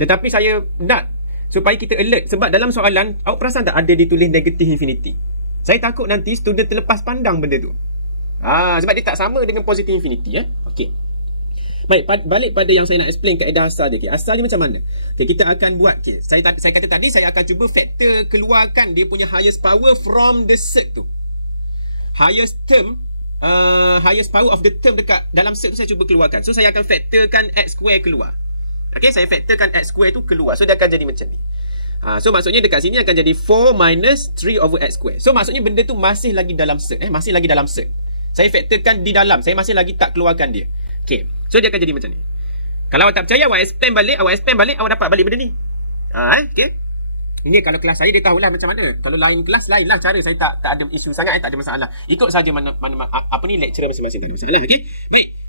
Tetapi saya nak supaya kita alert sebab dalam soalan awak perasan tak ada ditulis negative infinity. Saya takut nanti student terlepas pandang benda tu. Sebab dia tak sama dengan positive infinity. Okey. Baik, balik pada yang saya nak explain kaedah asal dia. Asal dia macam mana? Kita akan buat. Saya kata tadi saya akan cuba faktor keluarkan dia punya highest power from the set tu. Highest power of the term dekat dalam set tu saya cuba keluarkan. So saya akan faktorkan x square keluar. Okey, saya faktorkan x square tu keluar. So dia akan jadi macam ni. So maksudnya dekat sini akan jadi 4 minus 3 over x square. So maksudnya benda tu masih lagi dalam set. Masih lagi dalam set. Saya faktorkan di dalam. Saya masih lagi tak keluarkan dia. Okay. So dia akan jadi macam ni. Kalau awak tak percaya, awak expand balik, awak dapat balik benda ni. Okay. Ini kalau kelas saya, dia tahulah macam mana. Kalau lain kelas, lain lah cara. Saya tak ada isu sangat, tak ada masalah. Ikut saja mana lecturer masing-masing. Okay.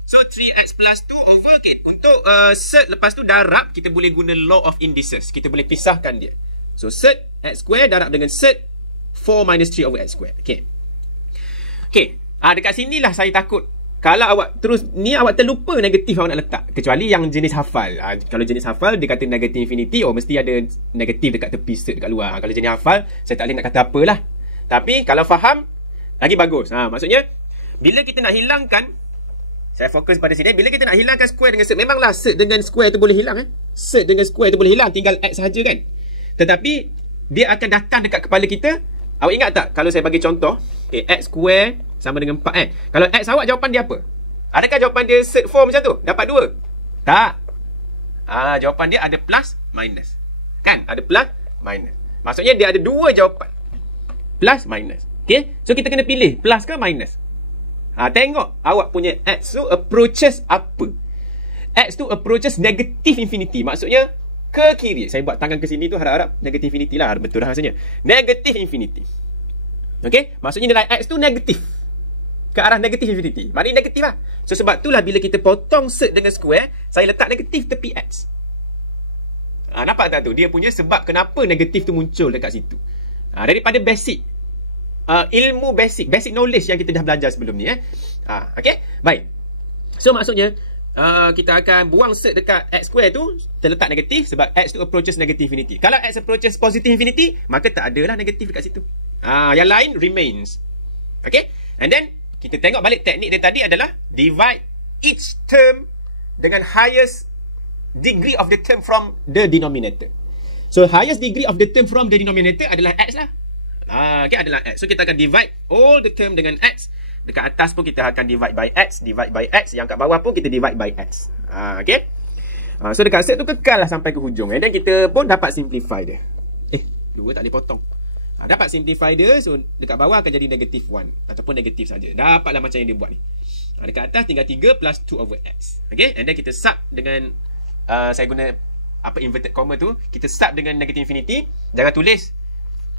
So 3x plus 2 over, okay. Untuk set lepas tu darab, kita boleh guna law of indices. Kita boleh pisahkan dia. So set x square darab dengan set 4 minus 3 over x square. Okay. Okay. Dekat sinilah saya takut. Kalau awak terus ni awak terlupa negatif awak nak letak. Kecuali yang jenis hafal. Kalau jenis hafal dia kata negative infinity, mesti ada negatif dekat tepi set dekat luar. Kalau jenis hafal saya tak boleh nak kata apalah. Tapi kalau faham lagi bagus. Maksudnya bila kita nak hilangkan, saya fokus pada sini, bila kita nak hilangkan square dengan set, memanglah set dengan square tu boleh hilang. Set dengan square tu boleh hilang, tinggal x sahaja kan. Tetapi dia akan datang dekat kepala kita. Awak ingat tak kalau saya bagi contoh, x square sama dengan 4 Kalau x awak jawapan dia apa? Adakah jawapan dia set 4 macam tu? Dapat 2? Tak. Jawapan dia ada plus minus. Kan? Ada plus minus. Maksudnya dia ada 2 jawapan. Plus minus. Okay? So kita kena pilih plus ke minus. Tengok awak punya x tu approaches apa? X tu approaches negative infinity. Maksudnya ke kiri. Saya buat tangan ke sini tu harap-harap negative infinity lah. Betul lah rasanya. Negative infinity. Okay? Maksudnya nilai x tu negatif. Ke arah negative infinity. Maknanya negatif lah. So sebab itulah bila kita potong set dengan square, saya letak negatif tepi x. Nampak tak tu? Dia punya sebab kenapa negatif tu muncul dekat situ. Daripada basic. Ilmu basic knowledge yang kita dah belajar sebelum ni. Okay? Baik. So maksudnya, kita akan buang set dekat x square tu, terletak negatif sebab x tu approaches negative infinity. Kalau x approaches positive infinity, maka tak adalah negatif dekat situ. Yang lain remains. Okay? And then, kita tengok balik teknik dia tadi adalah divide each term dengan highest degree of the term from the denominator. So, highest degree of the term from the denominator adalah x lah. Okay, adalah x. So, kita akan divide all the term dengan x. Dekat atas pun kita akan divide by x. Yang kat bawah pun kita divide by x. Okay. So, dekat set tu kekal lah sampai ke hujung. And then, kita pun dapat simplify dia. 2 tak boleh potong. Dapat simplify dia. So dekat bawah akan jadi negative 1 ataupun negatif saja. Dapatlah macam yang dia buat ni. Dekat atas tinggal 3 plus 2 over x. Okay. And then kita sub dengan saya guna inverted comma tu. Kita sub dengan negative infinity. Jangan tulis.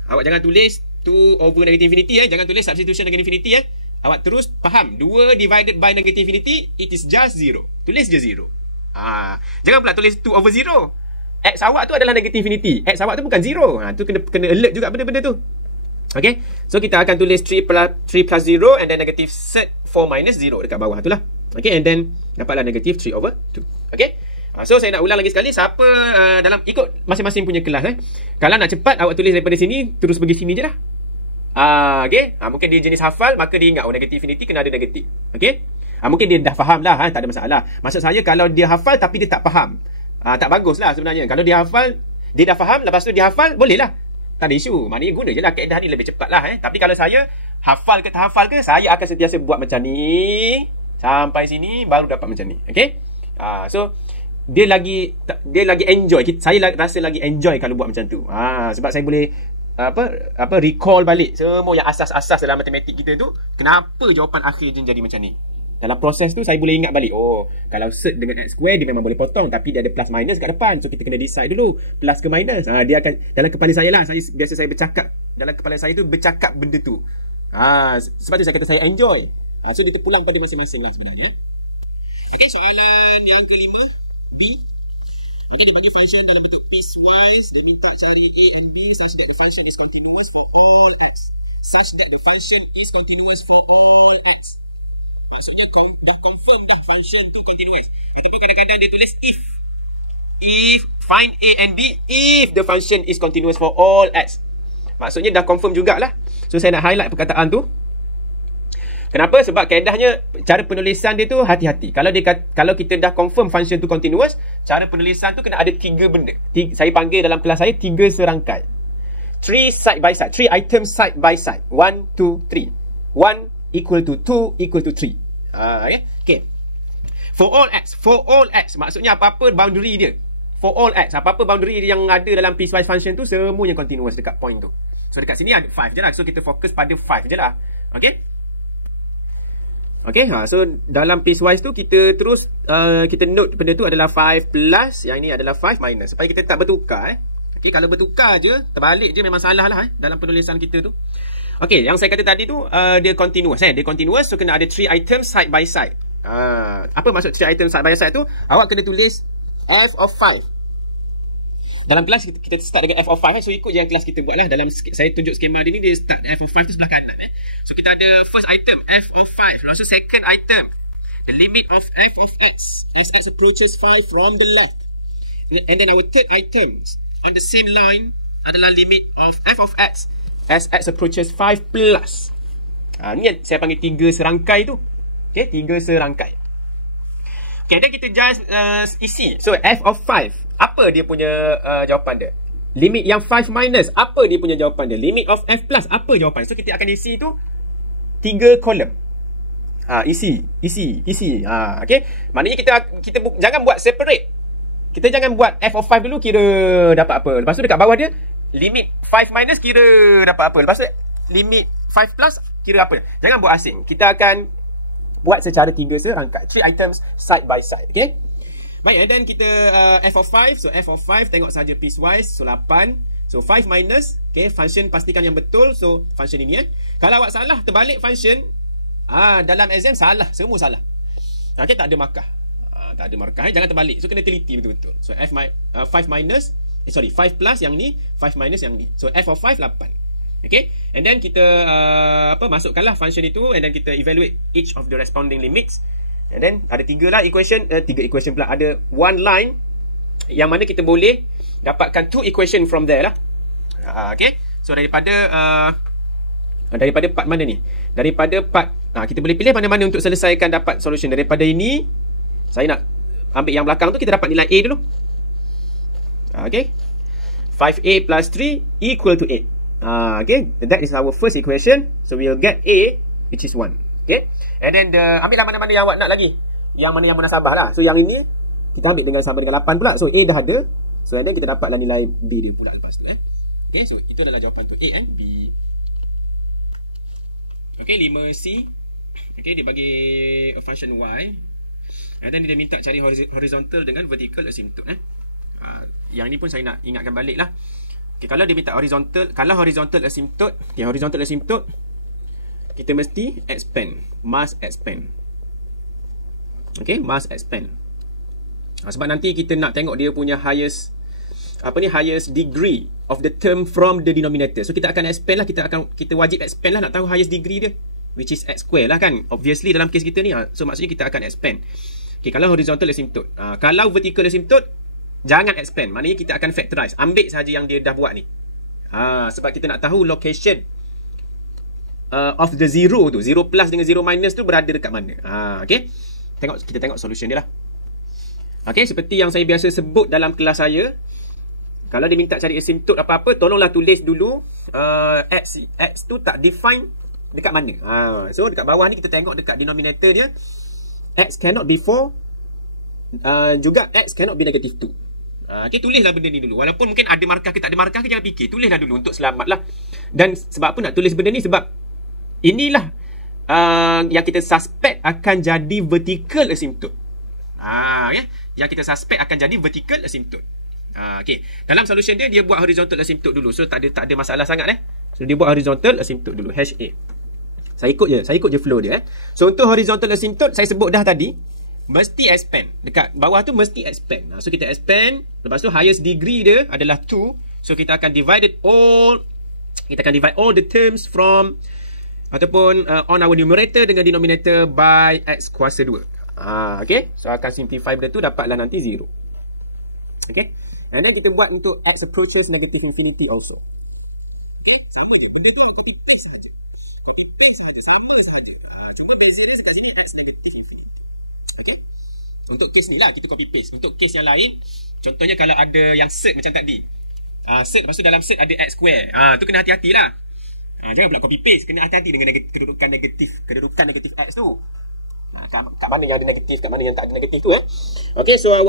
Awak jangan tulis 2 over negative infinity. Jangan tulis substitution dengan infinity. Awak terus faham. 2 divided by negative infinity, it is just 0. Tulis je 0. Jangan pula tulis 2 over 0. X awak tu adalah negative infinity. X awak tu bukan 0. Tu kena alert juga benda-benda tu. Okay. So kita akan tulis 3 plus 0 and then negative set 4 minus 0 dekat bawah tu lah. Okay. And then dapatlah negative 3 over 2. Okay. So saya nak ulang lagi sekali. Siapa dalam ikut masing-masing punya kelas. Kalau nak cepat awak tulis daripada sini terus pergi sini je lah. Okay. Mungkin dia jenis hafal, maka dia ingat negative infinity kena ada negatif. Okay. Mungkin dia dah faham lah. Tak ada masalah. Maksud saya kalau dia hafal tapi dia tak faham, tak bagus lah sebenarnya. Kalau dia hafal, dia dah faham, lepas tu dia hafal, boleh lah. Tak ada isu. Maknanya guna je lah kaedah ni lebih cepat lah. Tapi kalau saya, hafal ke tak hafal ke, saya akan sentiasa buat macam ni. Sampai sini, baru dapat macam ni. Okay? So, dia lagi enjoy. Saya rasa lagi enjoy kalau buat macam tu. Sebab saya boleh recall balik semua yang asas-asas dalam matematik kita tu. Kenapa jawapan akhir jadi macam ni? Dalam proses tu saya boleh ingat balik. Kalau set dengan x square dia memang boleh potong, tapi dia ada plus minus kat depan. So kita kena decide dulu plus ke minus. Dia akan dalam kepala saya lah. Biasa saya bercakap dalam kepala saya tu bercakap benda tu. Sebab tu saya kata saya enjoy. So dia terpulang pada masing-masing lah sebenarnya. Okay, soalan yang kelima, B. Nanti dia bagi function dalam bentuk piecewise. Dia minta cari A and B such that the function is continuous for all x. Such that the function is continuous for all x. Maksudnya dah confirm dah function tu continuous. Ataupun kadang-kadang dia tulis if. If find A and B if the function is continuous for all x. Maksudnya dah confirm jugalah. So saya nak highlight perkataan tu. Kenapa? Sebab kaedahnya cara penulisan dia tu hati-hati. Kalau kita dah confirm function tu continuous, cara penulisan tu kena ada 3 benda. Saya panggil dalam kelas saya 3 serangkai. 3 side by side. 3 items side by side. 1, 2, 3. 1 equal to 2 equal to 3. Okay. For all x maksudnya apa-apa boundary dia. For all x, apa-apa boundary yang ada dalam piecewise function tu semuanya continuous dekat point tu. So dekat sini ada 5 je lah. So kita fokus pada 5 je lah. Okay. Okay, so dalam piecewise tu kita terus kita note benda tu adalah 5 plus, yang ini adalah 5 minus, supaya kita tak bertukar. Okay, kalau bertukar je, terbalik je memang salah lah dalam penulisan kita tu. Okay, yang saya kata tadi tu dia continuous. Dia continuous, so kena ada 3 items side by side. Apa maksud 3 items side by side tu? Awak kena tulis f of 5. Dalam kelas kita start dengan f of 5, so ikut je yang kelas kita buat lah. Dalam saya tunjuk skema dia ni, dia start f of 5 tu sebelah kanan. So kita ada first item f of 5. Lepas tu second item, the limit of f of x as x approaches 5 from the left. And then our third item on the same line adalah limit of f of x as x approaches 5 plus. Ni yang saya panggil 3 serangkai tu. Okay, 3 serangkai. Okay, dan kita just isi. So f of 5, apa dia punya jawapan dia? Limit yang 5 minus, apa dia punya jawapan dia? Limit of f plus, apa jawapan? So kita akan isi tu 3 kolom. Isi. Okay. Maknanya kita jangan buat separate. Kita jangan buat f of 5 dulu kira dapat apa. Lepas tu dekat bawah dia limit 5 minus kira dapat apa. Lepas tu limit 5 plus kira apa. Jangan buat asing. Kita akan buat secara 3 serangkai. 3 items side by side. Okay. Baik, and then kita f of 5. So f of 5 tengok saja piecewise. So 8. So 5 minus. Okay, function pastikan yang betul. So function ini kalau awak salah terbalik function, dalam exam salah, semua salah. Okay, tak ada markah. Tak ada markah. Jangan terbalik. So kena teliti betul-betul. So 5 minus, 5 plus yang ni, 5 minus yang ni. So f of 5 8. Okay, and then kita masukkanlah function itu, and then kita evaluate each of the responding limits. And then ada 3 lah equation, 3 equation pula. Ada 1 line yang mana kita boleh dapatkan 2 equation from there lah. Okay, so daripada part mana ni? Daripada part kita boleh pilih mana-mana untuk selesaikan dapat solution. Daripada ini saya nak ambil yang belakang tu, kita dapat nilai A dulu. Okay, 5A plus 3 equal to 8. Okay, that is our first equation. So we'll get A, which is 1. Okay, and then ambillah mana-mana yang awak nak lagi, yang mana yang munasabah lah. So yang ini kita ambil dengan sama dengan 8 pula. So A dah ada. So and then kita dapatlah nilai B dia pula lepas tu. Okay, so itu adalah jawapan tu A and B. Okay, 5C. Okay, dia bagi a function Y, and then dia minta cari horizontal dengan vertical asymptote. Yang ni pun saya nak ingatkan balik lah. Okay, kalau dia minta horizontal, kalau horizontal asymptote, okay, horizontal asymptote kita mesti expand, must expand. Okay, must expand. Sebab nanti kita nak tengok dia punya highest degree of the term from the denominator. So kita akan expand lah, kita wajib expand lah nak tahu highest degree dia, which is x square lah kan. Obviously dalam kes kita ni, so maksudnya kita akan expand. Okay, kalau horizontal asymptote. Kalau vertical asymptote, jangan expand. Maknanya kita akan factorize. Ambil saja yang dia dah buat ni. Sebab kita nak tahu location of the zero tu. Zero plus dengan zero minus tu berada dekat mana. Okay, kita tengok solution dia lah. Okay, seperti yang saya biasa sebut dalam kelas saya, kalau dia minta cari asymptote apa-apa, tolonglah tulis dulu x tu tak define dekat mana. So dekat bawah ni kita tengok dekat denominator dia, x cannot be 4, juga x cannot be negative 2. Okay, tulislah benda ni dulu. Walaupun mungkin ada markah ke tak ada markah ke, jangan fikir, tulislah dulu untuk selamat lah. Dan sebab apa nak tulis benda ni? Sebab inilah yang kita suspect akan jadi vertical asymptote. Yang kita suspect akan jadi vertical asymptote. Okay, dalam solution dia buat horizontal asymptote dulu. So tak ada masalah sangat. So dia buat horizontal asymptote dulu, HA. Saya ikut je flow dia. So untuk horizontal asymptote saya sebut dah tadi, mesti expand. Dekat bawah tu mesti expand. So kita expand. Lepas tu highest degree dia adalah 2. So kita akan divide all the terms from ataupun on our numerator dengan denominator by x kuasa 2. Okay. So akan simplify benda tu, dapatlah nanti 0. Okay. And then kita buat untuk x approaches negative infinity also. Cuma beza dia dekat sini x negative infinity. Okay. Untuk case ni lah kita copy paste. Untuk case yang lain, contohnya kalau ada yang set macam tadi. Set, lepas tu dalam set ada x square. Tu kena hati-hati lah. Jangan pula copy paste. Kena hati-hati dengan kedudukan negatif x tu. Kat mana yang ada negatif, kat mana yang tak ada negatif tu Okay, so our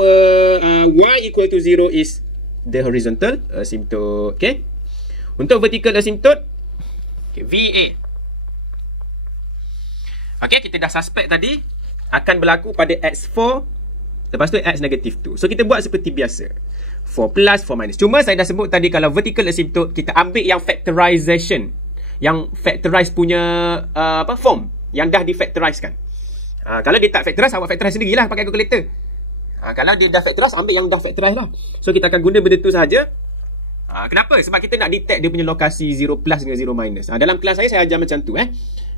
y equal to 0 is the horizontal asymptote. Okay. Untuk vertical asymptote, okay, VA. Okay, kita dah suspect tadi akan berlaku pada x4, lepas tu x negative 2. So kita buat seperti biasa, 4 plus 4 minus. Cuma saya dah sebut tadi, kalau vertical asymptote kita ambil yang factorization, yang factorize punya form, yang dah di-factorize kan. Kalau dia tak factorize, awak factorize sendirilah pakai calculator. Kalau dia dah factorize, ambil yang dah factorize lah. So kita akan guna benda tu sahaja. Kenapa? Sebab kita nak detect dia punya lokasi 0 plus dengan 0 minus. Dalam kelas saya ajar macam tu.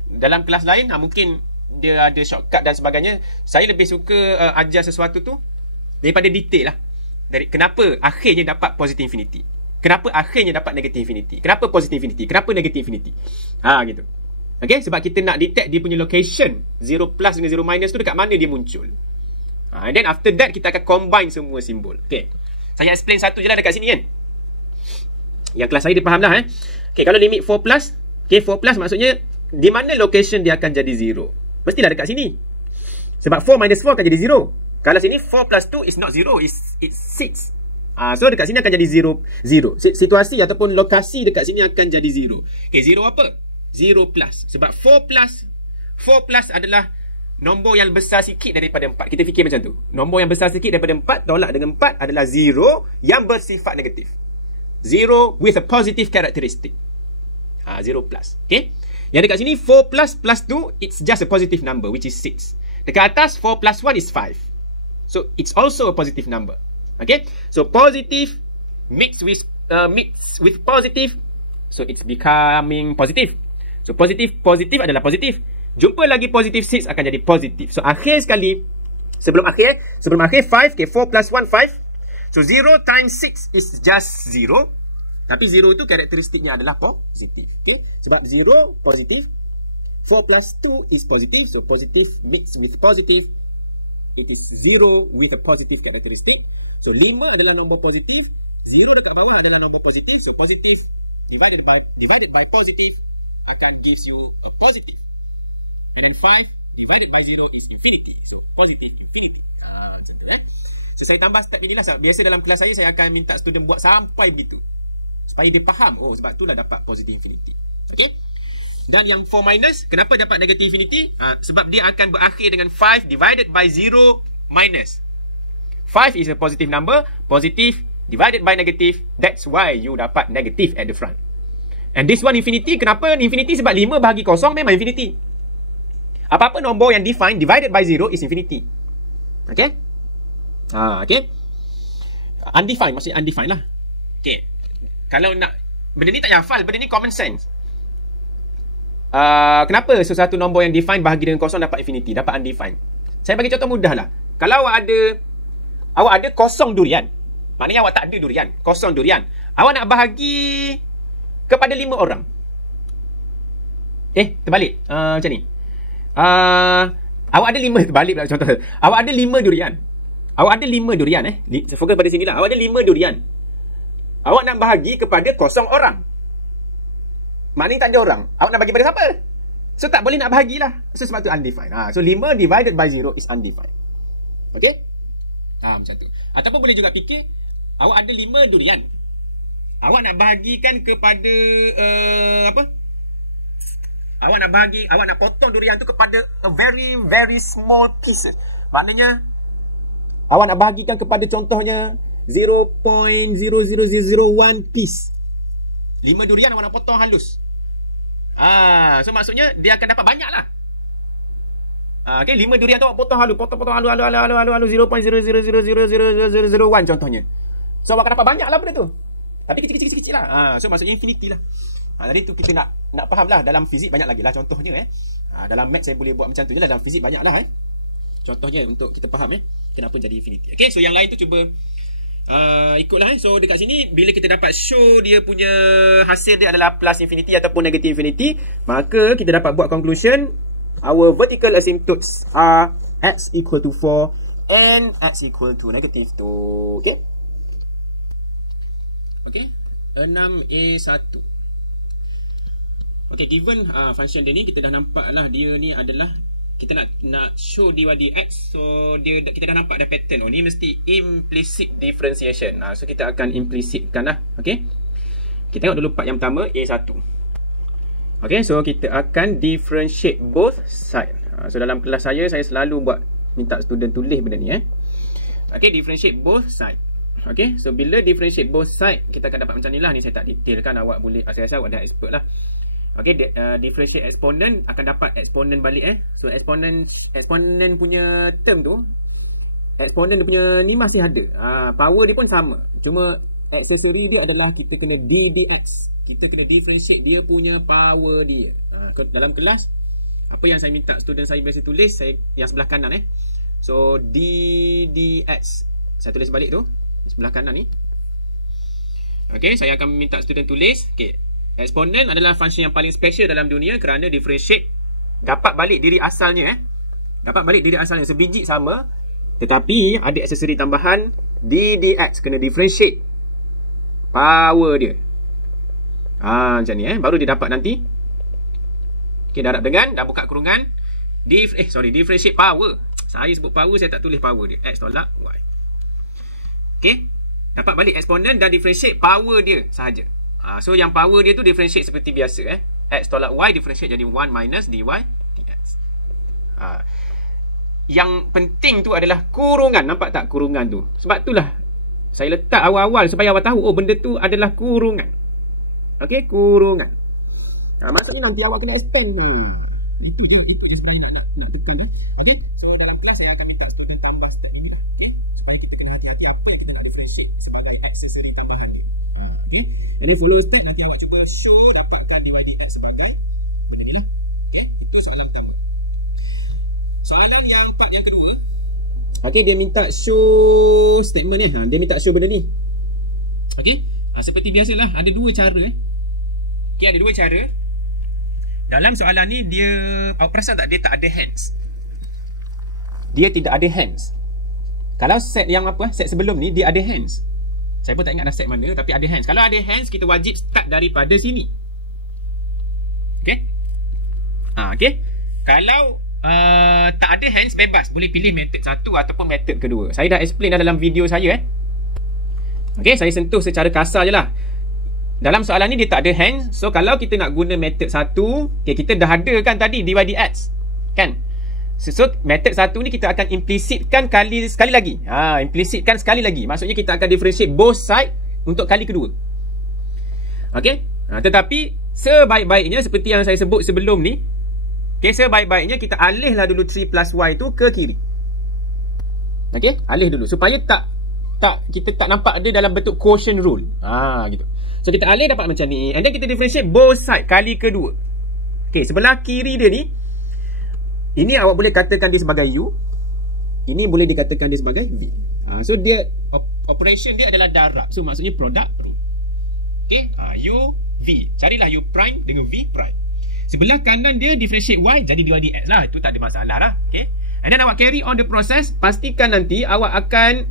Dalam kelas lain mungkin dia ada shortcut dan sebagainya. Saya lebih suka ajar sesuatu tu daripada detail lah. Kenapa akhirnya dapat positive infinity, kenapa akhirnya dapat negative infinity, kenapa positive infinity, kenapa negative infinity. Gitu. Okay, sebab kita nak detect dia punya location 0 plus dengan 0 minus tu dekat mana dia muncul. And then after that kita akan combine semua simbol. Okay, saya explain satu je lah dekat sini kan. Yang kelas saya dia faham lah. Okay, kalau limit 4 plus, okay, 4 plus maksudnya di mana location dia akan jadi 0. Mestilah dekat sini. Sebab 4 minus 4 akan jadi 0. Kalau sini 4 plus 2 is not 0, it's 6. So dekat sini akan jadi 0. Situasi ataupun lokasi dekat sini akan jadi 0. Okay, 0 apa? 0 plus. Sebab 4 plus adalah nombor yang besar sikit daripada 4. Kita fikir macam tu. Nombor yang besar sikit daripada 4 tolak dengan 4 adalah 0 yang bersifat negatif. 0 with a positive characteristic. 0 plus. Okay. Yang dekat sini 4 plus 2, it's just a positive number, which is 6. Dekat atas 4 plus 1 is 5. So it's also a positive number. Okay. So positive mixed with positive, so it's becoming positive. So positif adalah positif. Jumpa lagi positif 6 akan jadi positif. So akhir sekali, sebelum akhir 5, okay, 4 plus 1 5. So 0 times 6 is just 0. Tapi 0 itu karakteristiknya adalah positif. Okay. Sebab 0 positif, 4 plus 2 is positive. So positive mixed with positive, it is 0 with a positive characteristic. So 5 adalah nombor positif, 0 dekat bawah adalah nombor positif. So positive divided by positive akan gives you a positive. And then 5 divided by 0 is infinity. So positive infinity. So saya tambah step inilah. Biasa dalam kelas saya akan minta student buat sampai begitu, supaya dia faham. Sebab itulah dapat positive infinity. Okay. Dan yang 4 minus, kenapa dapat negative infinity? Sebab dia akan berakhir dengan 5 divided by 0 minus. 5 is a positive number. Positive divided by negative. That's why you dapat negative at the front. And this one infinity. Kenapa infinity? Sebab 5 bahagi kosong memang infinity. Apa-apa nombor yang define divided by 0 is infinity. Okay. Okay. Undefined, maksudnya undefined lah. Okay. Kalau nak, benda ni tak payah hafal. Benda ni common sense. Kenapa sesuatu nombor yang define bahagi dengan kosong dapat infinity, dapat undefined? Saya bagi contoh mudah lah. Kalau awak ada kosong durian, maknanya awak tak ada durian, kosong durian. Awak nak bahagi kepada 5 orang. Terbalik. Macam ni. Awak ada 5, terbalik pula contoh. Awak ada 5 durian. Awak ada 5 durian. Fokus pada sini lah. Awak ada 5 durian. Awak nak bahagi kepada 0 orang. Maknanya tak ada orang. Awak nak bagi pada siapa? So tak boleh nak bahagilah. So sebab tu undefined. So 5 divided by 0 is undefined. Okay? Macam tu. Ataupun boleh juga fikir, awak ada 5 durian. Awak nak bahagikan kepada awak nak potong durian tu kepada a very very small pieces. Maknanya awak nak bahagikan kepada contohnya 0.00001 piece. 5 durian awak nak potong halus. So maksudnya dia akan dapat banyak lah. Okay, 5 durian tu awak potong halu, potong halu 0.0000000001 contohnya. So awak akan dapat banyak lah benda tu. Tapi kecil lah. So maksudnya infinity lah. Tadi tu kita nak faham lah. Dalam fizik banyak lagi lah contohnya dalam math saya boleh buat macam tu je lah. Dalam fizik banyak lah contohnya untuk kita faham kenapa jadi infinity. Okay, so yang lain tu cuba ikutlah So dekat sini bila kita dapat show dia punya hasil dia adalah plus infinity ataupun negative infinity, maka kita dapat buat conclusion our vertical asymptotes are x equal to 4 and x equal to negative 2. Okay. Okay, 6A1. Okay, given function dia ni kita dah nampak lah dia ni adalah kita nak show dy dx. So kita dah nampak dah pattern. Ni mesti implicit differentiation. So kita akan implicitkan lah. Okay, kita tengok dulu part yang pertama A1. Okay, so kita akan differentiate both side. So dalam kelas saya selalu minta student tulis benda ni Okay, differentiate both side. Okay, so bila differentiate both side kita akan dapat macam ni lah. Ni saya tak detailkan, awak boleh, saya rasa awak dah expert lah. Okay, differentiate exponent akan dapat exponent balik So exponent punya term tu, exponent dia punya ni masih ada. Power dia pun sama. Cuma aksesori dia adalah kita kena ddx. Kita kena differentiate dia punya power dia. Dalam kelas apa yang saya minta student saya biasa tulis, saya yang sebelah kanan So ddx. Saya tulis balik tu sebelah kanan ni. Okay, saya akan minta student tulis. Okay, exponent adalah function yang paling special dalam dunia kerana differentiate dapat balik diri asalnya dapat balik diri asalnya sebiji sama, tetapi ada aksesori tambahan ddx, kena differentiate power dia. Macam ni baru dia dapat nanti. Okay, darab dengan dah buka kurungan differentiate power. Saya sebut power, saya tak tulis power dia. X tolak y. Okay, dapat balik exponent dan differentiate power dia sahaja. So yang power dia tu differentiate seperti biasa X tolak Y differentiate jadi 1 minus dy dx. Yang penting tu adalah kurungan. Nampak tak kurungan tu? Sebab itulah saya letak awal-awal supaya awak tahu benda tu adalah kurungan. Okay, kurungan. Maksudnya nanti awak kena expand ni. Itu je betul Okay, so dalam kelas saya akan letak student tambah statement supaya kita kena hati-hati apa yang kita differentiate sebagai aksesori tambahan. Okay, jadi follow step nanti awak cuba show dapatkan dy dx sebagai benda ni lah. Okay, itu soalan pertama. Soalan yang part yang kedua. Okay, dia minta show statement ni. Dia minta show benda ni. Okay, seperti biasalah ada dua cara Okay, ada dua cara. Dalam soalan ni dia, awak perasan tak, dia tak ada hands. Dia tidak ada hands. Kalau set yang set sebelum ni dia ada hands. Saya pun tak ingat dah set mana, tapi ada hands. Kalau ada hands, kita wajib start daripada sini. Okay. Okay. Kalau tak ada hands, bebas. Boleh pilih method satu ataupun method kedua. Saya dah explain dah dalam video saya Okay, saya sentuh secara kasar je lah. Dalam soalan ni dia tak ada hands. So kalau kita nak guna method satu, okay, kita dah ada kan tadi dy dx kan. So method satu ni kita akan implicitkan sekali lagi. Implicitkan sekali lagi. Maksudnya kita akan differentiate both side untuk kali kedua. Okay, tetapi sebaik-baiknya seperti yang saya sebut sebelum ni, okay, sebaik-baiknya kita alihlah dulu 3 plus y tu ke kiri. Okay, alih dulu supaya kita tak nampak dia dalam bentuk quotient rule. Gitu. So kita alih dapat macam ni, and then kita differentiate both side kali kedua. Okay, sebelah kiri dia ni, ini awak boleh katakan dia sebagai u, ini boleh dikatakan dia sebagai v. So dia operation dia adalah darab. So maksudnya product rule. Okay, u v. Carilah u prime dengan v prime. Sebelah kanan dia differentiate y jadi dy dx lah. Itu tak ada masalah lah. Okay, and then awak carry on the process. Pastikan nanti awak akan,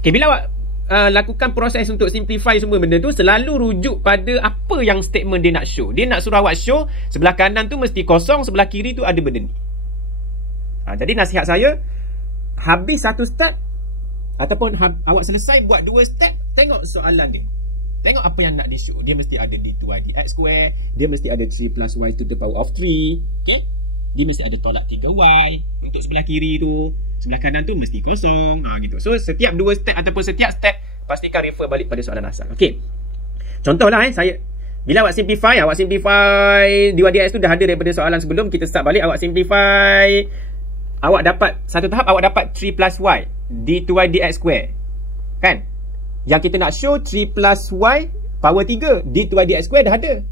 okay, bila awak lakukan proses untuk simplify semua benda tu, selalu rujuk pada apa yang statement dia nak show. Dia nak suruh awak show sebelah kanan tu mesti kosong, sebelah kiri tu ada benda ni. Jadi nasihat saya, habis satu step ataupun awak selesai buat dua step, tengok soalan dia. Tengok apa yang nak di show. Dia mesti ada d2y dx square, dia mesti ada 3 plus y to the power of 3. Okay, dia mesti ada tolak 3y untuk sebelah kiri tu. Sebelah kanan tu mesti kosong. Gitu. So setiap dua step ataupun setiap step pastikan refer balik pada soalan asal. Okey. Contohlah saya bila awak simplify dy dx tu dah ada daripada soalan sebelum, kita start balik, awak simplify awak dapat satu tahap, awak dapat 3 plus y d2y dx square. Kan? Yang kita nak show 3 plus y power 3 d2y dx square dah ada.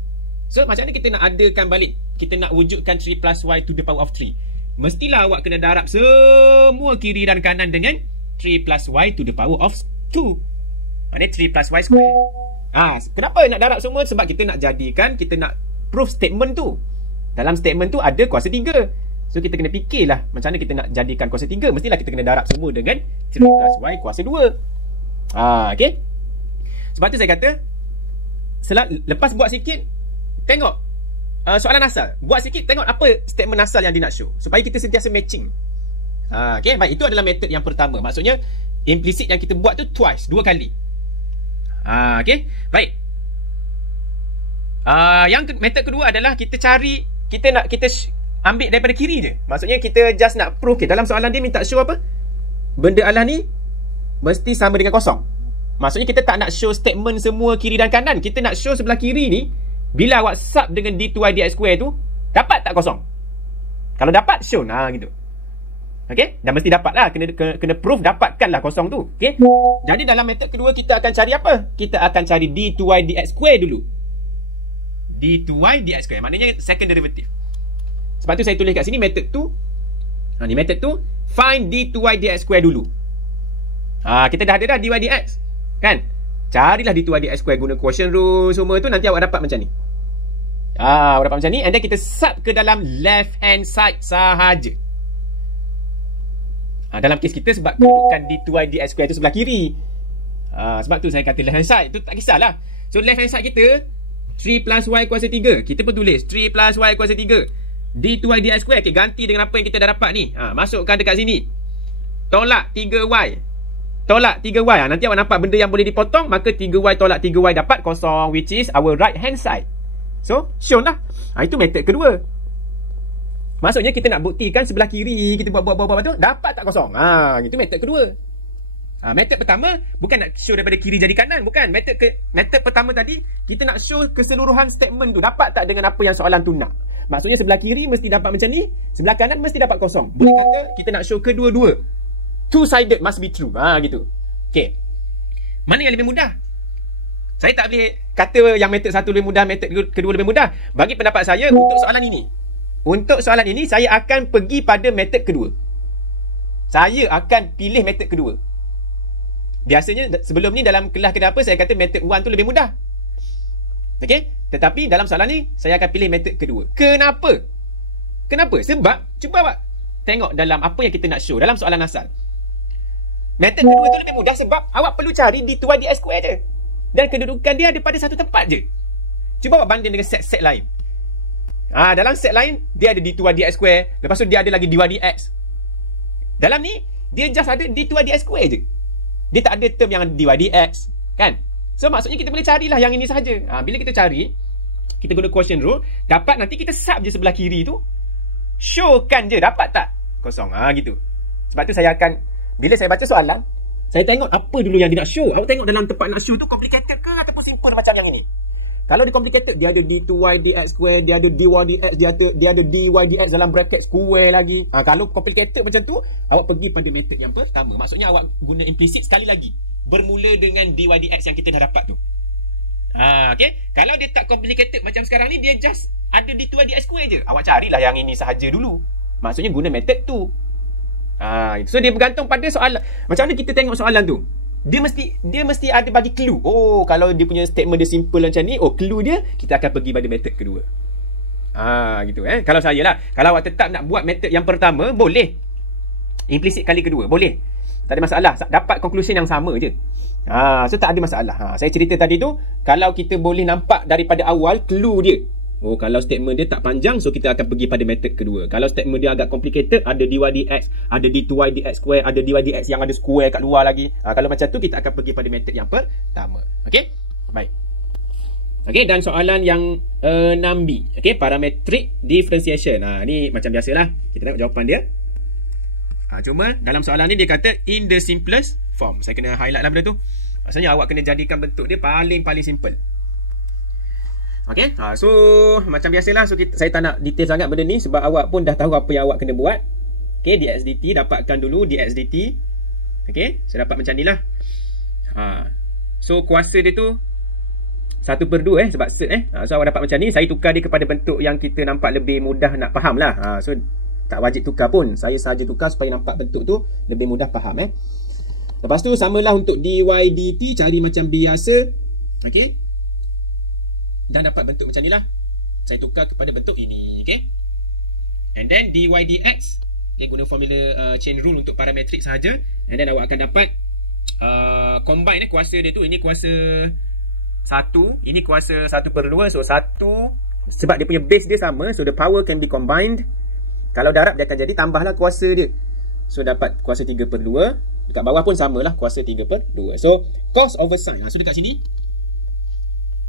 So macam mana kita nak adakan balik, kita nak wujudkan 3 plus y to the power of 3? Mestilah awak kena darab semua kiri dan kanan dengan 3 plus y to the power of 2. Maknanya 3 plus y square. Kenapa nak darab semua? Sebab kita nak jadikan, kita nak proof statement tu. Dalam statement tu ada kuasa 3. So kita kena fikirlah macam mana kita nak jadikan kuasa 3. Mestilah kita kena darab semua dengan 3 plus y kuasa 2. Okay. Sebab tu saya kata, lepas buat sikit, tengok soalan asal. Buat sikit, tengok apa statement asal yang dia nak show, supaya kita sentiasa matching. Okay, baik. Itu adalah metod yang pertama. Maksudnya implicit yang kita buat tu twice, 2 kali. Okay, baik. Yang metod kedua adalah kita cari, kita ambil daripada kiri je. Maksudnya kita just nak prove, dalam soalan dia minta show apa? Benda Allah ni mesti sama dengan kosong. Maksudnya kita tak nak show statement semua kiri dan kanan. Kita nak show sebelah kiri ni, bila awak sub dengan d2y dx square tu, dapat tak kosong? Kalau dapat, show. Gitu. Okay? Dan mesti dapat lah. Kena proof dapatkanlah kosong tu. Okay? Jadi dalam metod kedua kita akan cari apa? Kita akan cari d2y dx square dulu. d2y dx square. Maknanya second derivative. Sebab tu saya tulis kat sini metod tu. Ni metod tu, find d2y dx square dulu. Kita dah ada dah dy dx. Kan? Carilah d2y dx square guna quotient rule semua tu, nanti awak dapat macam ni. Awak dapat macam ni, and then kita sub ke dalam left hand side sahaja. Dalam kes kita sebab kedudukan d2y dx square tu sebelah kiri. Sebab tu saya kata left hand side tu tak kisahlah. So left hand side kita 3 plus y kuasa 3. Kita pun tulis 3 plus y kuasa 3 d2y dx square. Okay, ganti dengan apa yang kita dah dapat ni. Masukkan dekat sini. Tolak 3y. Tolak 3y. Nanti awak nampak benda yang boleh dipotong, maka 3y tolak 3y dapat kosong, which is our right hand side. So, shown lah. Itu metod kedua. Maksudnya kita nak buktikan sebelah kiri kita buat tu dapat tak kosong. Itu metod kedua. Metod pertama bukan nak show daripada kiri jadi kanan, bukan. Metod pertama tadi kita nak show keseluruhan statement tu dapat tak dengan apa yang soalan tu nak. Maksudnya sebelah kiri mesti dapat macam ni, sebelah kanan mesti dapat kosong. Boleh kata kita nak show kedua-dua. Two-sided must be true. Gitu. Okay. Mana yang lebih mudah? Saya tak boleh kata yang metod satu lebih mudah, metod kedua lebih mudah. Bagi pendapat saya, untuk soalan ini, saya akan pergi pada metod kedua. Saya akan pilih metod kedua. Biasanya, sebelum ni dalam kelas kenapa, saya kata metod 1 tu lebih mudah. Okay? Tetapi dalam soalan ni, saya akan pilih metod kedua. Kenapa? Sebab, cuba awak tengok dalam apa yang kita nak show, dalam soalan asal. Metod kedua tu lebih mudah sebab awak perlu cari d2y dx square je. Dan kedudukan dia ada pada satu tempat je. Cuba awak banding dengan set lain. Dalam set lain, dia ada d2y dx square. Lepas tu dia ada lagi dy dx. Dalam ni, dia just ada d2y dx square je. Dia tak ada term yang dy dx. Kan? So maksudnya kita boleh carilah yang ini sahaja. Bila kita cari, kita guna quotient rule, dapat nanti kita sub je sebelah kiri tu. Showkan je, dapat tak? Kosong. Gitu. Sebab tu saya akan, bila saya baca soalan, saya tengok apa dulu yang dia nak show. Awak tengok dalam tempat nak show tu complicated ke ataupun simple macam yang ini. Kalau dia complicated, dia ada d2y dx square, dia ada dy dx, dia ada dy dx dalam bracket square lagi. Kalau complicated macam tu, awak pergi pada metod yang pertama. Maksudnya awak guna implicit sekali lagi. Bermula dengan dy dx yang kita dah dapat tu. Okay. Kalau dia tak complicated macam sekarang ni, dia just ada d2y dx square je. Awak carilah yang ini sahaja dulu. Maksudnya guna metod tu. So dia bergantung pada soalan. Macam mana kita tengok soalan tu? Dia mesti ada bagi clue. Kalau dia punya statement dia simple macam ni, clue dia, kita akan pergi pada metod kedua. Gitu. Kalau saya lah, kalau awak tetap nak buat metod yang pertama, boleh. Implicit kali kedua, boleh. Tak ada masalah. Dapat conclusion yang sama je. So tak ada masalah. Saya cerita tadi tu, kalau kita boleh nampak daripada awal clue dia. Kalau statement dia tak panjang, so kita akan pergi pada metod kedua. Kalau statement dia agak complicated, ada dy dx, ada d2y dx square, ada dy dx yang ada square kat luar lagi. Kalau macam tu, kita akan pergi pada metod yang pertama. Okay? Baik. Okay, dan soalan yang 6B. Okay, parametric differentiation. Ni macam biasalah. Kita tengok jawapan dia. Cuma dalam soalan ni dia kata in the simplest form. Saya kena highlight lah benda tu. Maksudnya awak kena jadikan bentuk dia paling simple. Okay, so macam biasalah. So saya tak nak detail sangat benda ni sebab awak pun dah tahu apa yang awak kena buat. Okay, DXDT, dapatkan dulu DXDT. Okay, saya dapat macam ni lah. So kuasa dia tu 1/2 sebab set so awak dapat macam ni. Saya tukar dia kepada bentuk yang kita nampak lebih mudah nak faham lah. So tak wajib tukar pun, saya sahaja tukar supaya nampak bentuk tu lebih mudah faham. Lepas tu samalah untuk DYDT, cari macam biasa. Okay, dan dapat bentuk macam ni lah. Saya tukar kepada bentuk ini. Okay, and then DYDX, okay, guna formula chain rule untuk parametrik sahaja. And then awak akan dapat combine kuasa dia tu. Ini kuasa 1, ini kuasa 1/2. So 1, sebab dia punya base dia sama, so the power can be combined. Kalau darab dia akan jadi tambahlah kuasa dia. So dapat kuasa 3/2. Dekat bawah pun samalah, kuasa 3/2. So cos over sin. So dekat sini,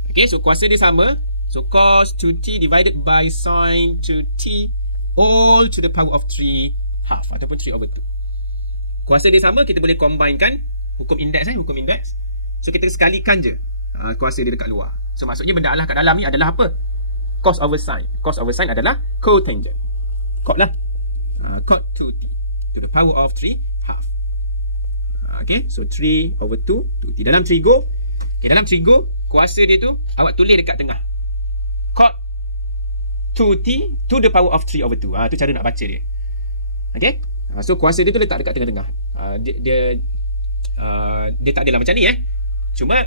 okay, so kuasa dia sama. So cos 2t divided by sin 2t all to the power of 3 half ataupun 3/2. Kuasa dia sama, kita boleh combinekan hukum indeks. Hukum indeks. So kita sekalikan je kuasa dia dekat luar. So maksudnya benda Allah kat dalam ni adalah apa? Cos over sin. Cos over sin adalah cotangent. Cot lah. Cot 2t to the power of 3 half. Okay, so 3/2 2t. Dalam trigo, dalam trigo kuasa dia tu awak tulis dekat tengah. Cot 2t to the power of 3/2. Tu cara nak baca dia. Okay, so kuasa dia tu letak dekat tengah-tengah. Dia tak adalah macam ni Cuma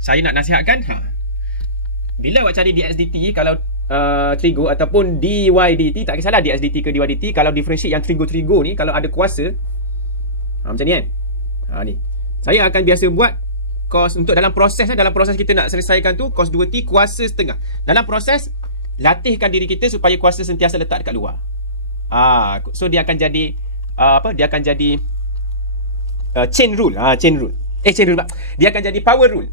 saya nak nasihatkan, bila awak cari DXDT, kalau trigo ataupun DYDT, tak kisahlah DXDT ke DYDT, kalau differentiate yang trigo-trigo ni, kalau ada kuasa macam ni ni saya akan biasa buat cos untuk dalam proses kita nak selesaikan tu, cos 2t kuasa setengah. Dalam proses, latihkan diri kita supaya kuasa sentiasa letak dekat luar. So dia akan jadi dia akan jadi chain rule. Chain rule dia akan jadi power rule.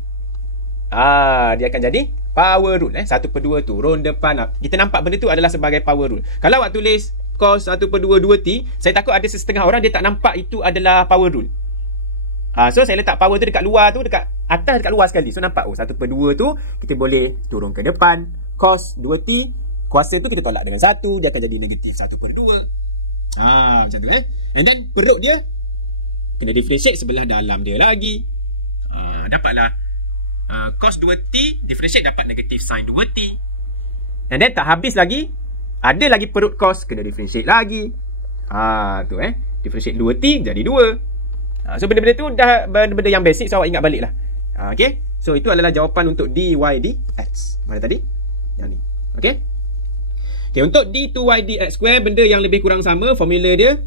Dia akan jadi power rule 1/2 tu round depan. Kita nampak benda tu adalah sebagai power rule. Kalau awak tulis cos 1/2 2t, saya takut ada setengah orang dia tak nampak itu adalah power rule. So saya letak power tu dekat luar tu, dekat atas, dekat luar sekali. So nampak 1/2 tu kita boleh turun ke depan. Cos 2t, kuasa tu kita tolak dengan 1, dia akan jadi negatif 1/2. Macam tu And then perut dia kena differentiate sebelah dalam dia lagi. Dapatlah cos 2t differentiate dapat negatif sin 2t. And then tak habis lagi, ada lagi perut cos, kena differentiate lagi. Differentiate 2t jadi 2. So benda-benda tu dah benda-benda yang basic, so awak ingat balik lah. Okay, so itu adalah jawapan untuk DYDX. Mana tadi? Yang ni. Okay, untuk D2YDX square, benda yang lebih kurang sama formula dia.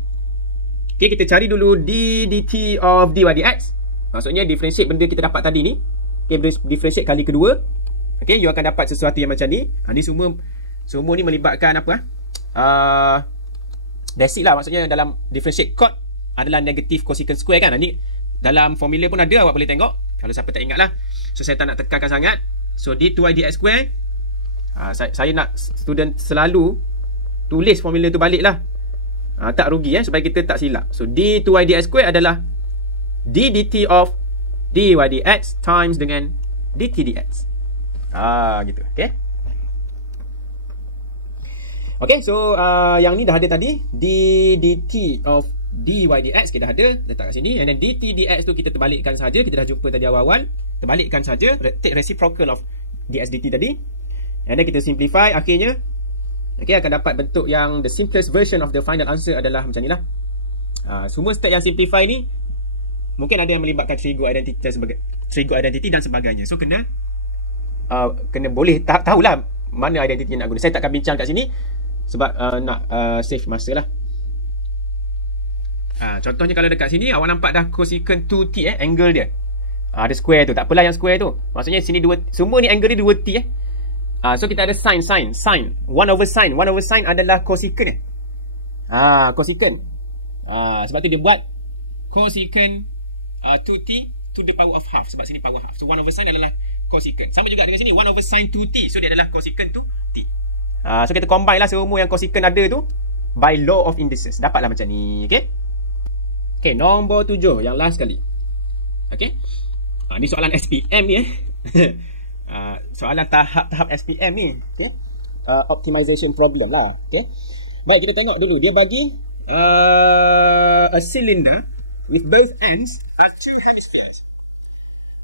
Okay, kita cari dulu D dt of DYDX. Maksudnya differentiate benda kita dapat tadi ni. Okay, differentiate kali kedua. Okay, you akan dapat sesuatu yang macam ni. Ni semua ni melibatkan apa? Basic lah, maksudnya dalam differentiate cot adalah negatif cosecant square kan. Ni dalam formula pun ada, awak boleh tengok kalau siapa tak ingat lah. So saya tak nak tekankan sangat. So D2YDX square, saya nak student selalu tulis formula tu balik lah. Tak rugi supaya kita tak silap. So D2YDX square adalah D dt of DYDX times dengan dt dx. Gitu. Okay, so yang ni dah ada tadi. D dt of DYDX kita dah ada, letak kat sini. And then dt dx tu kita terbalikkan saja. Kita dah jumpa tadi awal-awal. Terbalikkan saja, take reciprocal of dx dt tadi. And then kita simplify akhirnya. Okay, akan dapat bentuk yang the simplest version of the final answer adalah macam ni lah. Semua step yang simplify ni mungkin ada yang melibatkan trigo identity dan sebagainya. So kena boleh tahulah mana identiti yang nak guna. Saya takkan bincang kat sini sebab nak save masa lah. Contohnya kalau dekat sini awak nampak dah cosecant 2t angle dia. Ada square tu. Tak apalah yang square tu. Maksudnya sini semua ni angle dia 2t so kita ada sin 1 over sin. 1 over sin adalah cosecant cosecant. Sebab tu dia buat cosecant 2t to the power of half. Sebab sini power half. So 1 over sin adalah cosecant. Sama juga dengan sini 1 over sin 2t. So dia adalah cosecant 2t. So kita combine lah semua yang cosecant ada tu by law of indices. Dapatlah macam ni. Okay, nombor 7, yang last sekali. Okay, ni soalan SPM ni soalan tahap-tahap SPM ni. Optimization problem lah. Okay, baik, kita tengok dulu. Dia bagi a cylinder with both ends have two hemispheres.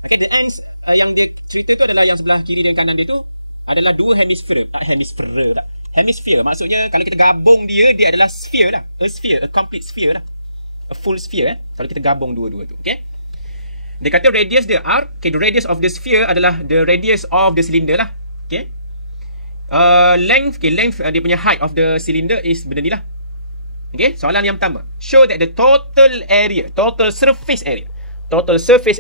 Okay, the ends yang dia cerita tu adalah yang sebelah kiri dan kanan dia tu adalah dua hemisfere. Hemisphere maksudnya kalau kita gabung dia adalah sphere lah. A sphere, a complete sphere lah. A full sphere kalau kita gabung dua-dua tu. Okay. Dia kata radius dia R. Okay, the radius of the sphere adalah the radius of the cylinder lah. Okay. Length, dia punya height of the cylinder is benda ni lah. Okay, soalan yang pertama. Show that the total surface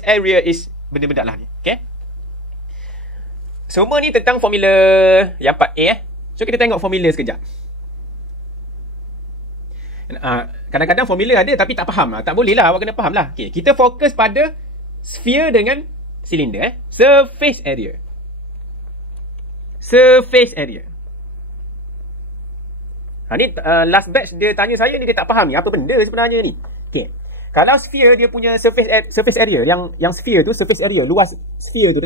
area is benda-benda lah ni. Okay. Semua ni tentang formula yang part A So kita tengok formula sekejap. Kadang-kadang formula ada tapi tak faham lah. Tak boleh lah, awak kena faham lah. Okay, kita fokus pada sphere dengan cylinder. Surface area. Ni last batch dia tanya saya ni, dia tak faham ni apa benda sebenarnya ni. Okay, kalau sphere dia punya surface area, yang sphere tu surface area, luas sphere tu,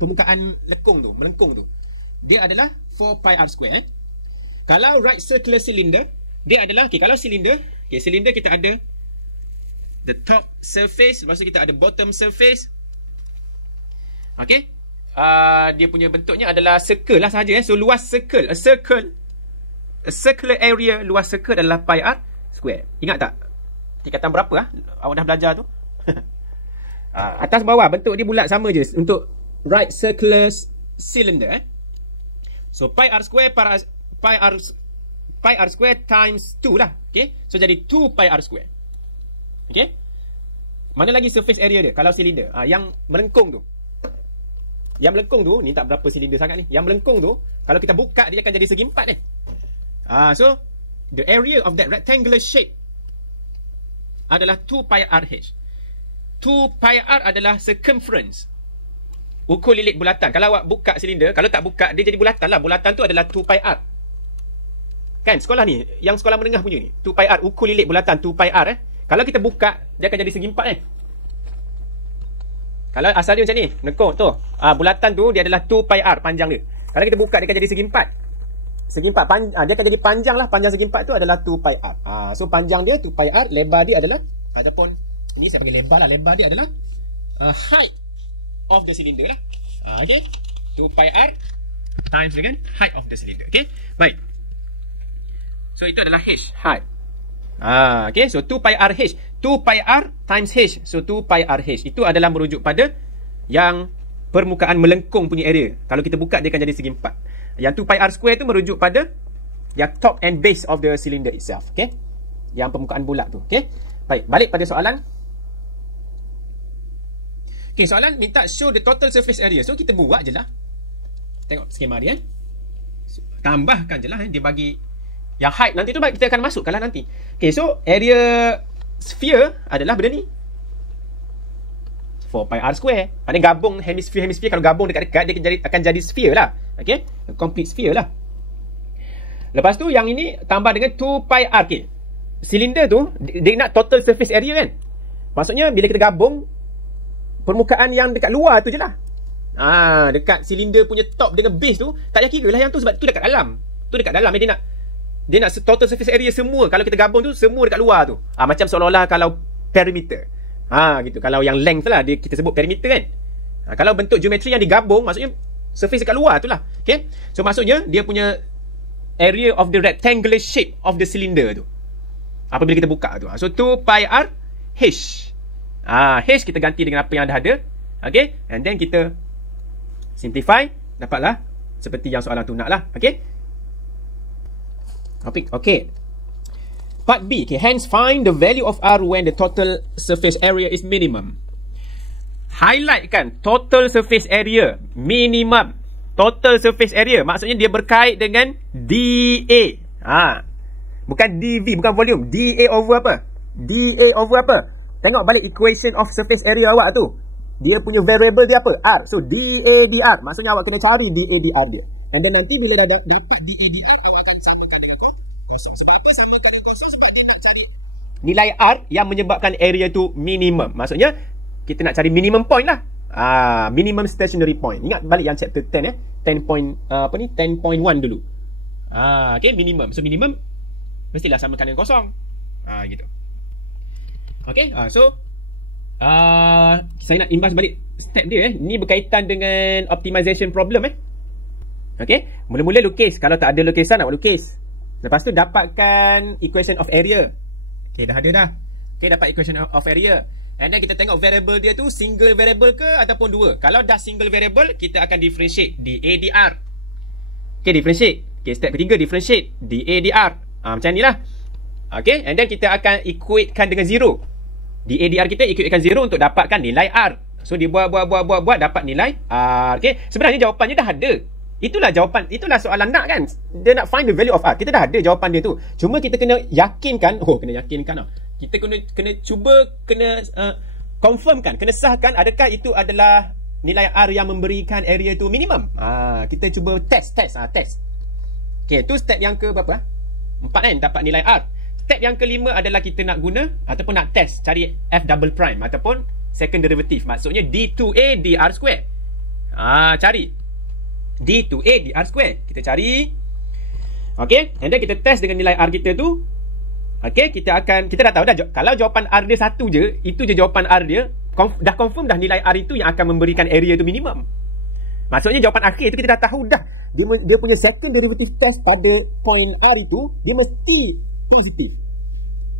permukaan melengkung tu, dia adalah 4 pi r square. Kalau right circular cylinder, dia adalah, okay, kalau cylinder kita ada the top surface, lepas tu kita ada bottom surface. Okay, dia punya bentuknya adalah circle lah sahaja. So luas circle, a circular area, luas circle adalah pi r square. Ingat tak tingkatan berapa awak dah belajar tu? Atas bawah bentuk dia bulat sama je untuk right circular cylinder. So pi r square times 2 lah. Okay, so jadi 2 pi r square. Okay, mana lagi surface area dia kalau cylinder? Yang melengkung tu. Ni tak berapa cylinder sangat ni. Yang melengkung tu, kalau kita buka dia akan jadi segi empat ni. So the area of that rectangular shape adalah 2 pi r h. 2 pi r adalah circumference, ukur lilit bulatan. Kalau awak buka silinder, kalau tak buka dia jadi bulatan lah. Bulatan tu adalah 2 pi r. Kan sekolah ni, yang sekolah menengah punya ni, 2 pi r, ukur lilit bulatan 2 pi r. Kalau kita buka dia akan jadi segi empat Kalau asal dia macam ni, nekuk tu, bulatan tu dia adalah 2 pi r panjang dia. Kalau kita buka dia akan jadi segi empat. Dia akan jadi panjang lah. Panjang segi empat tu adalah 2 pi r. So panjang dia 2 pi r, lebar dia adalah, ataupun ini saya panggil lebar lah. Lebar dia adalah height of the cylinder lah. Okay, 2 pi r times dengan height of the cylinder. Okay, baik. So itu adalah h, height. Okay, so 2 pi r h, 2 pi r times h. So 2 pi r h itu adalah merujuk pada yang permukaan melengkung punya area. Kalau kita buka dia akan jadi segi empat. Yang 2 pi r square tu merujuk pada yang top and base of the cylinder itself. Okay, yang permukaan bulat tu. Okay, baik, balik pada soalan. Okay, soalan minta show the total surface area. So kita buat je lah. Tengok skema dia tambahkan je lah. Dia bagi yang height nanti tu kita akan masukkan lah nanti. Okay, so area sphere adalah benda ni 4 pi r square. Maksudnya gabung hemisphere. Kalau gabung dekat-dekat dia akan jadi sphere lah. Okay, complete sphere lah. Lepas tu yang ini tambah dengan 2 pi r. Okay, silinder tu dia nak total surface area kan. Maksudnya bila kita gabung permukaan yang dekat luar tu je lah. Dekat silinder punya top dengan base tu tak payah kira lah yang tu, sebab tu dekat dalam. Dia nak total surface area semua. Kalau kita gabung tu semua dekat luar tu. Macam seolah-olah kalau perimeter. Gitu. Kalau yang length lah kita sebut perimeter kan. Kalau bentuk geometri yang digabung maksudnya surface dekat luar tu lah. Okay, so maksudnya dia punya area of the rectangular shape of the cylinder tu apabila kita buka tu. So 2 pi r h. H kita ganti dengan apa yang ada. Okay, and then kita simplify, dapatlah seperti yang soalan tu nak lah. Okay, okay. Part B. Okay, hence find the value of R when the total surface area is minimum. Highlight kan total surface area minimum. Total surface area maksudnya dia berkait dengan dA. Bukan dV, bukan volume. dA over apa? dA over apa? Tengok balik equation of surface area awak tu. Dia punya variable dia apa? R. So dA dR. Maksudnya awak kena cari dA dR dia. And then nanti bila dah dapat dA dR, awak akan samakan dengan kosong. Sebab apa samakan dengan kosong? Sebab dia nak cari nilai R yang menyebabkan area tu minimum. Maksudnya kita nak cari minimum point lah. Minimum stationary point. Ingat balik yang chapter 10 10.1 dulu. Okay, minimum. So minimum mestilah samakan dengan kosong. Gitu. Okay, so saya nak imbas balik step dia. Ni berkaitan dengan optimization problem. Okay, mula-mula lukis. Kalau tak ada lukisan, nak buat lukis. Lepas tu dapatkan equation of area. Okay, dah ada dah. Okay, dapat equation of area. And then kita tengok variable dia tu single variable ke ataupun dua. Kalau dah single variable, kita akan differentiate DA/DR. Okay, differentiate. Okay, step ketiga differentiate DA/DR. Macam ni lah. Okay, and then kita akan equatekan dengan 0. DA/DR kita equatekan 0 untuk dapatkan nilai R. So dia buat dapat nilai R. Okay, sebenarnya jawapannya dah ada. Itulah jawapan, itulah soalan nak kan. Dia nak find the value of R. Kita dah ada jawapan dia tu. Cuma kita kena yakinkan, kita kena cuba confirmkan, kena sahkan adakah itu adalah nilai R yang memberikan area tu minimum. Kita cuba test. Okay, tu step yang ke berapa? 4 kan, dapat nilai R. Step yang kelima adalah kita nak guna ataupun nak test, cari F double prime ataupun second derivative. Maksudnya D2A dr square. Cari D2A dr square. Kita cari. Okay, and then kita test dengan nilai R kita tu. Okay, kita dah tahu dah, kalau jawapan R dia satu je, itu je jawapan R dia, dah confirm dah nilai R itu yang akan memberikan area tu minimum. Maksudnya jawapan akhir tu kita dah tahu dah, dia punya second derivative test pada point R itu, dia mesti positif.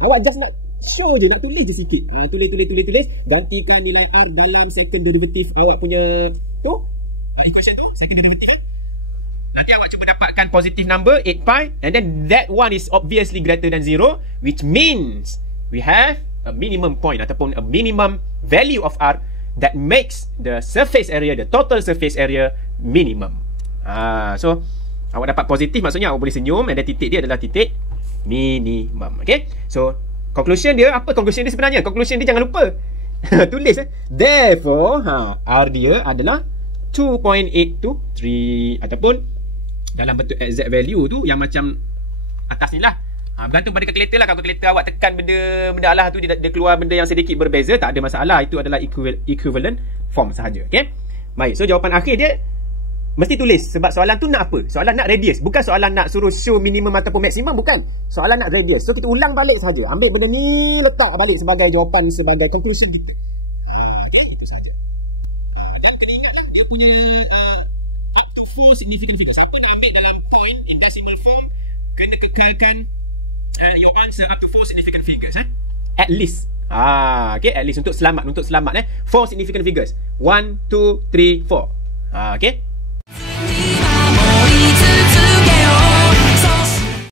Awak just nak show je, nak tulis je sikit. Tulis. Gantikan nilai R dalam second derivative awak punya tu, equation tu, second derivative. Nanti awak cuba dapatkan positive number 8 pi, and then that one is obviously greater than 0, which means we have a minimum point ataupun a minimum value of R that makes the surface area, the total surface area minimum. So awak dapat positif, maksudnya awak boleh senyum, and then titik dia adalah titik minimum. Okay, so conclusion dia, apa conclusion dia sebenarnya? Conclusion dia jangan lupa tulis. Therefore R dia adalah 2.823 ataupun dalam bentuk exact value tu yang macam atas ni lah. Bergantung pada kalkulator lah. Kalau kalkulator awak tekan benda Allah tu, dia keluar benda yang sedikit berbeza, tak ada masalah. Itu adalah equivalent form sahaja. Okay, baik. So jawapan akhir dia mesti tulis. Sebab soalan tu nak apa? Soalan nak radius. Bukan soalan nak suruh show minimum ataupun maksimum. Bukan. Soalan nak radius. So kita ulang balik sahaja. Ambil benda ni, letak balik sebagai jawapan, sebagai conclusion. Significant figures. Kena kekalkan your answer up to 4 significant figures. At least. Okay, at least untuk selamat 4 significant figures. 1, 2, 3, 4. Okay.